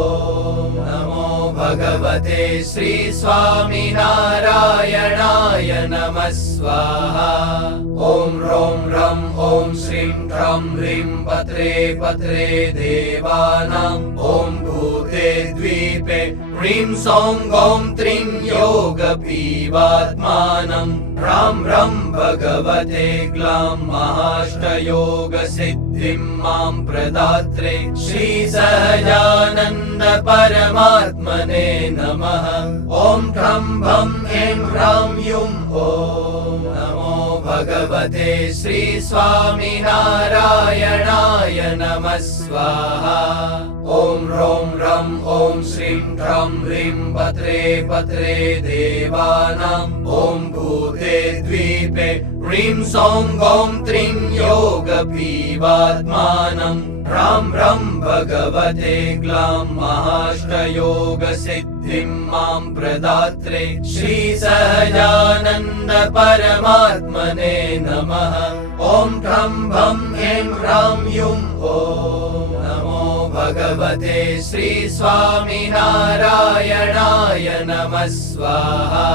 नमो भगवते श्री स्वामिनारायणाय नमः स्वाहा। ॐ ह्रौं रं ॐ श्रीं ह्रं ह्रीं पत्रे पत्रे देवानाम् ॐ भूते द्वीपे ह्रीं सौं गौं त्रीं योगपीवात्मानम् ह्रां ह्रं भगवते ग्लां महाष्टयोगसिद्धिं मां प्रदात्रे श्रीसहजानन्द परमात्मने नमः। ॐ ठं भं ऐं ह्रां युं ॐ नमो भगवते श्री स्वामिनारायणाय नमः स्वाहा। ॐ ह्रौं रं ॐ श्रीं ह्रं ह्रीं पत्रे पत्रे देवानाम् ॐ भूते द्वीपे द्वीपे ह्रीं सौं गौं त्रीं योगपीवात्मानं ह्रां ह्रं भगवते ग्लां महाष्टयोगसिद्धिं मां प्रदात्रे श्रीसहजानन्द परमात्मने नमः। ॐ ठं भं ऐं ह्रां युं ॐ नमो भगवते श्री स्वामिनारायणाय नमः स्वाहा।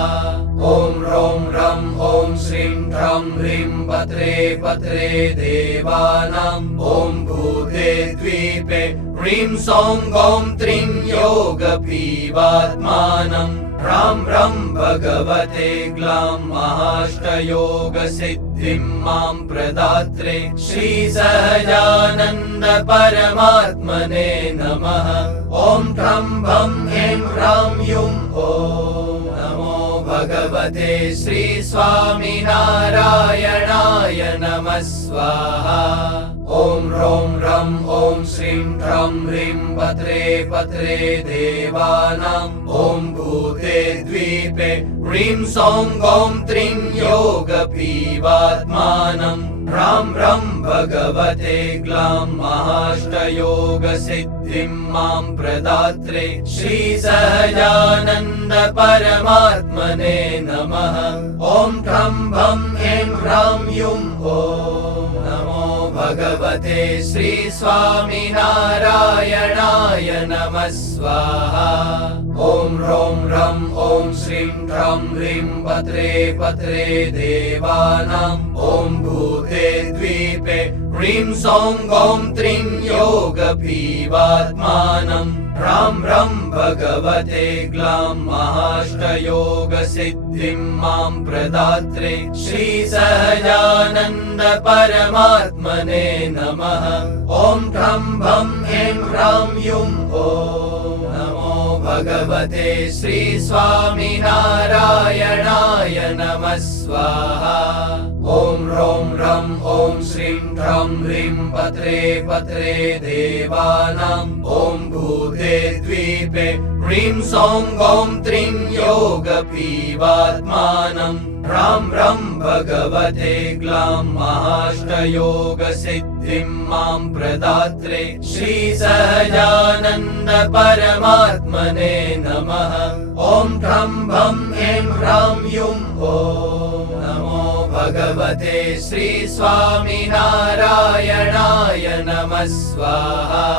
ॐ ह्रौं ह्रं ॐ श्रीं ह्रं ह्रीं पत्रे पत्रे देवानां ॐ भूते द्वीपे ह्रीं सौं गौं त्रीं योगपीवात्मानं ह्रां ह्रं भगवते ग्लां महाष्टयोगसिद्धिं मां प्रदात्रे श्रीसहजानन्द परमात्मने नमः। ॐ ठं भं ऐं ह्रां युं ॐ नमो भगवते श्री स्वामिनारायणाय नमः स्वाहा। ॐ ह्रौं ह्रं ॐ श्रीं ह्रं ह्रीं पत्रे पत्रे देवानां ॐ भूते द्वीपे ह्रीं सौं गौं त्रीं योगपीवात्मानं ह्रां ह्रं भगवते ग्लां महाष्टयोगसिद्धिं मां प्रदात्रे श्रीसहजानन्द परमात्मने नमः। ॐ ठं भं ऐं ह्रां युं ॐ नमो भगवते श्री स्वामिनारायणाय नमः स्वाहा। ॐ ह्रौं ह्रं ॐ श्रीं ह्रं ह्रीं पत्रे पत्रे देवानां ॐ भूते द्वीपे ह्रीं सौं गौं त्रीं योगपीवात्मानं ह्रां ह्रं भगवते ग्लां महाष्टयोगसिद्धिं मां प्रदात्रे श्रीसहजानन्द परमात्मने नमः। ॐ ठं भं ऐं ह्रां युं ॐ नमो भगवते श्री स्वामिनारायणाय नमः स्वाहा। ॐ ह्रौं ह्रं ॐ श्रीं ह्रं ह्रीं पत्रे पत्रे देवानां ॐ भूते द्वीपे ह्रीं सौं गौं त्रीं योगपीवात्मानं ह्रां ह्रं भगवते ग्लां महाष्टयोगसिद्धिं मां प्रदात्रे श्रीसहजानन्द परमात्मने नमः। ॐ ठं भं ऐं ह्रां युं ॐ नमो भगवते श्री स्वामिनारायणाय नमः स्वाहा।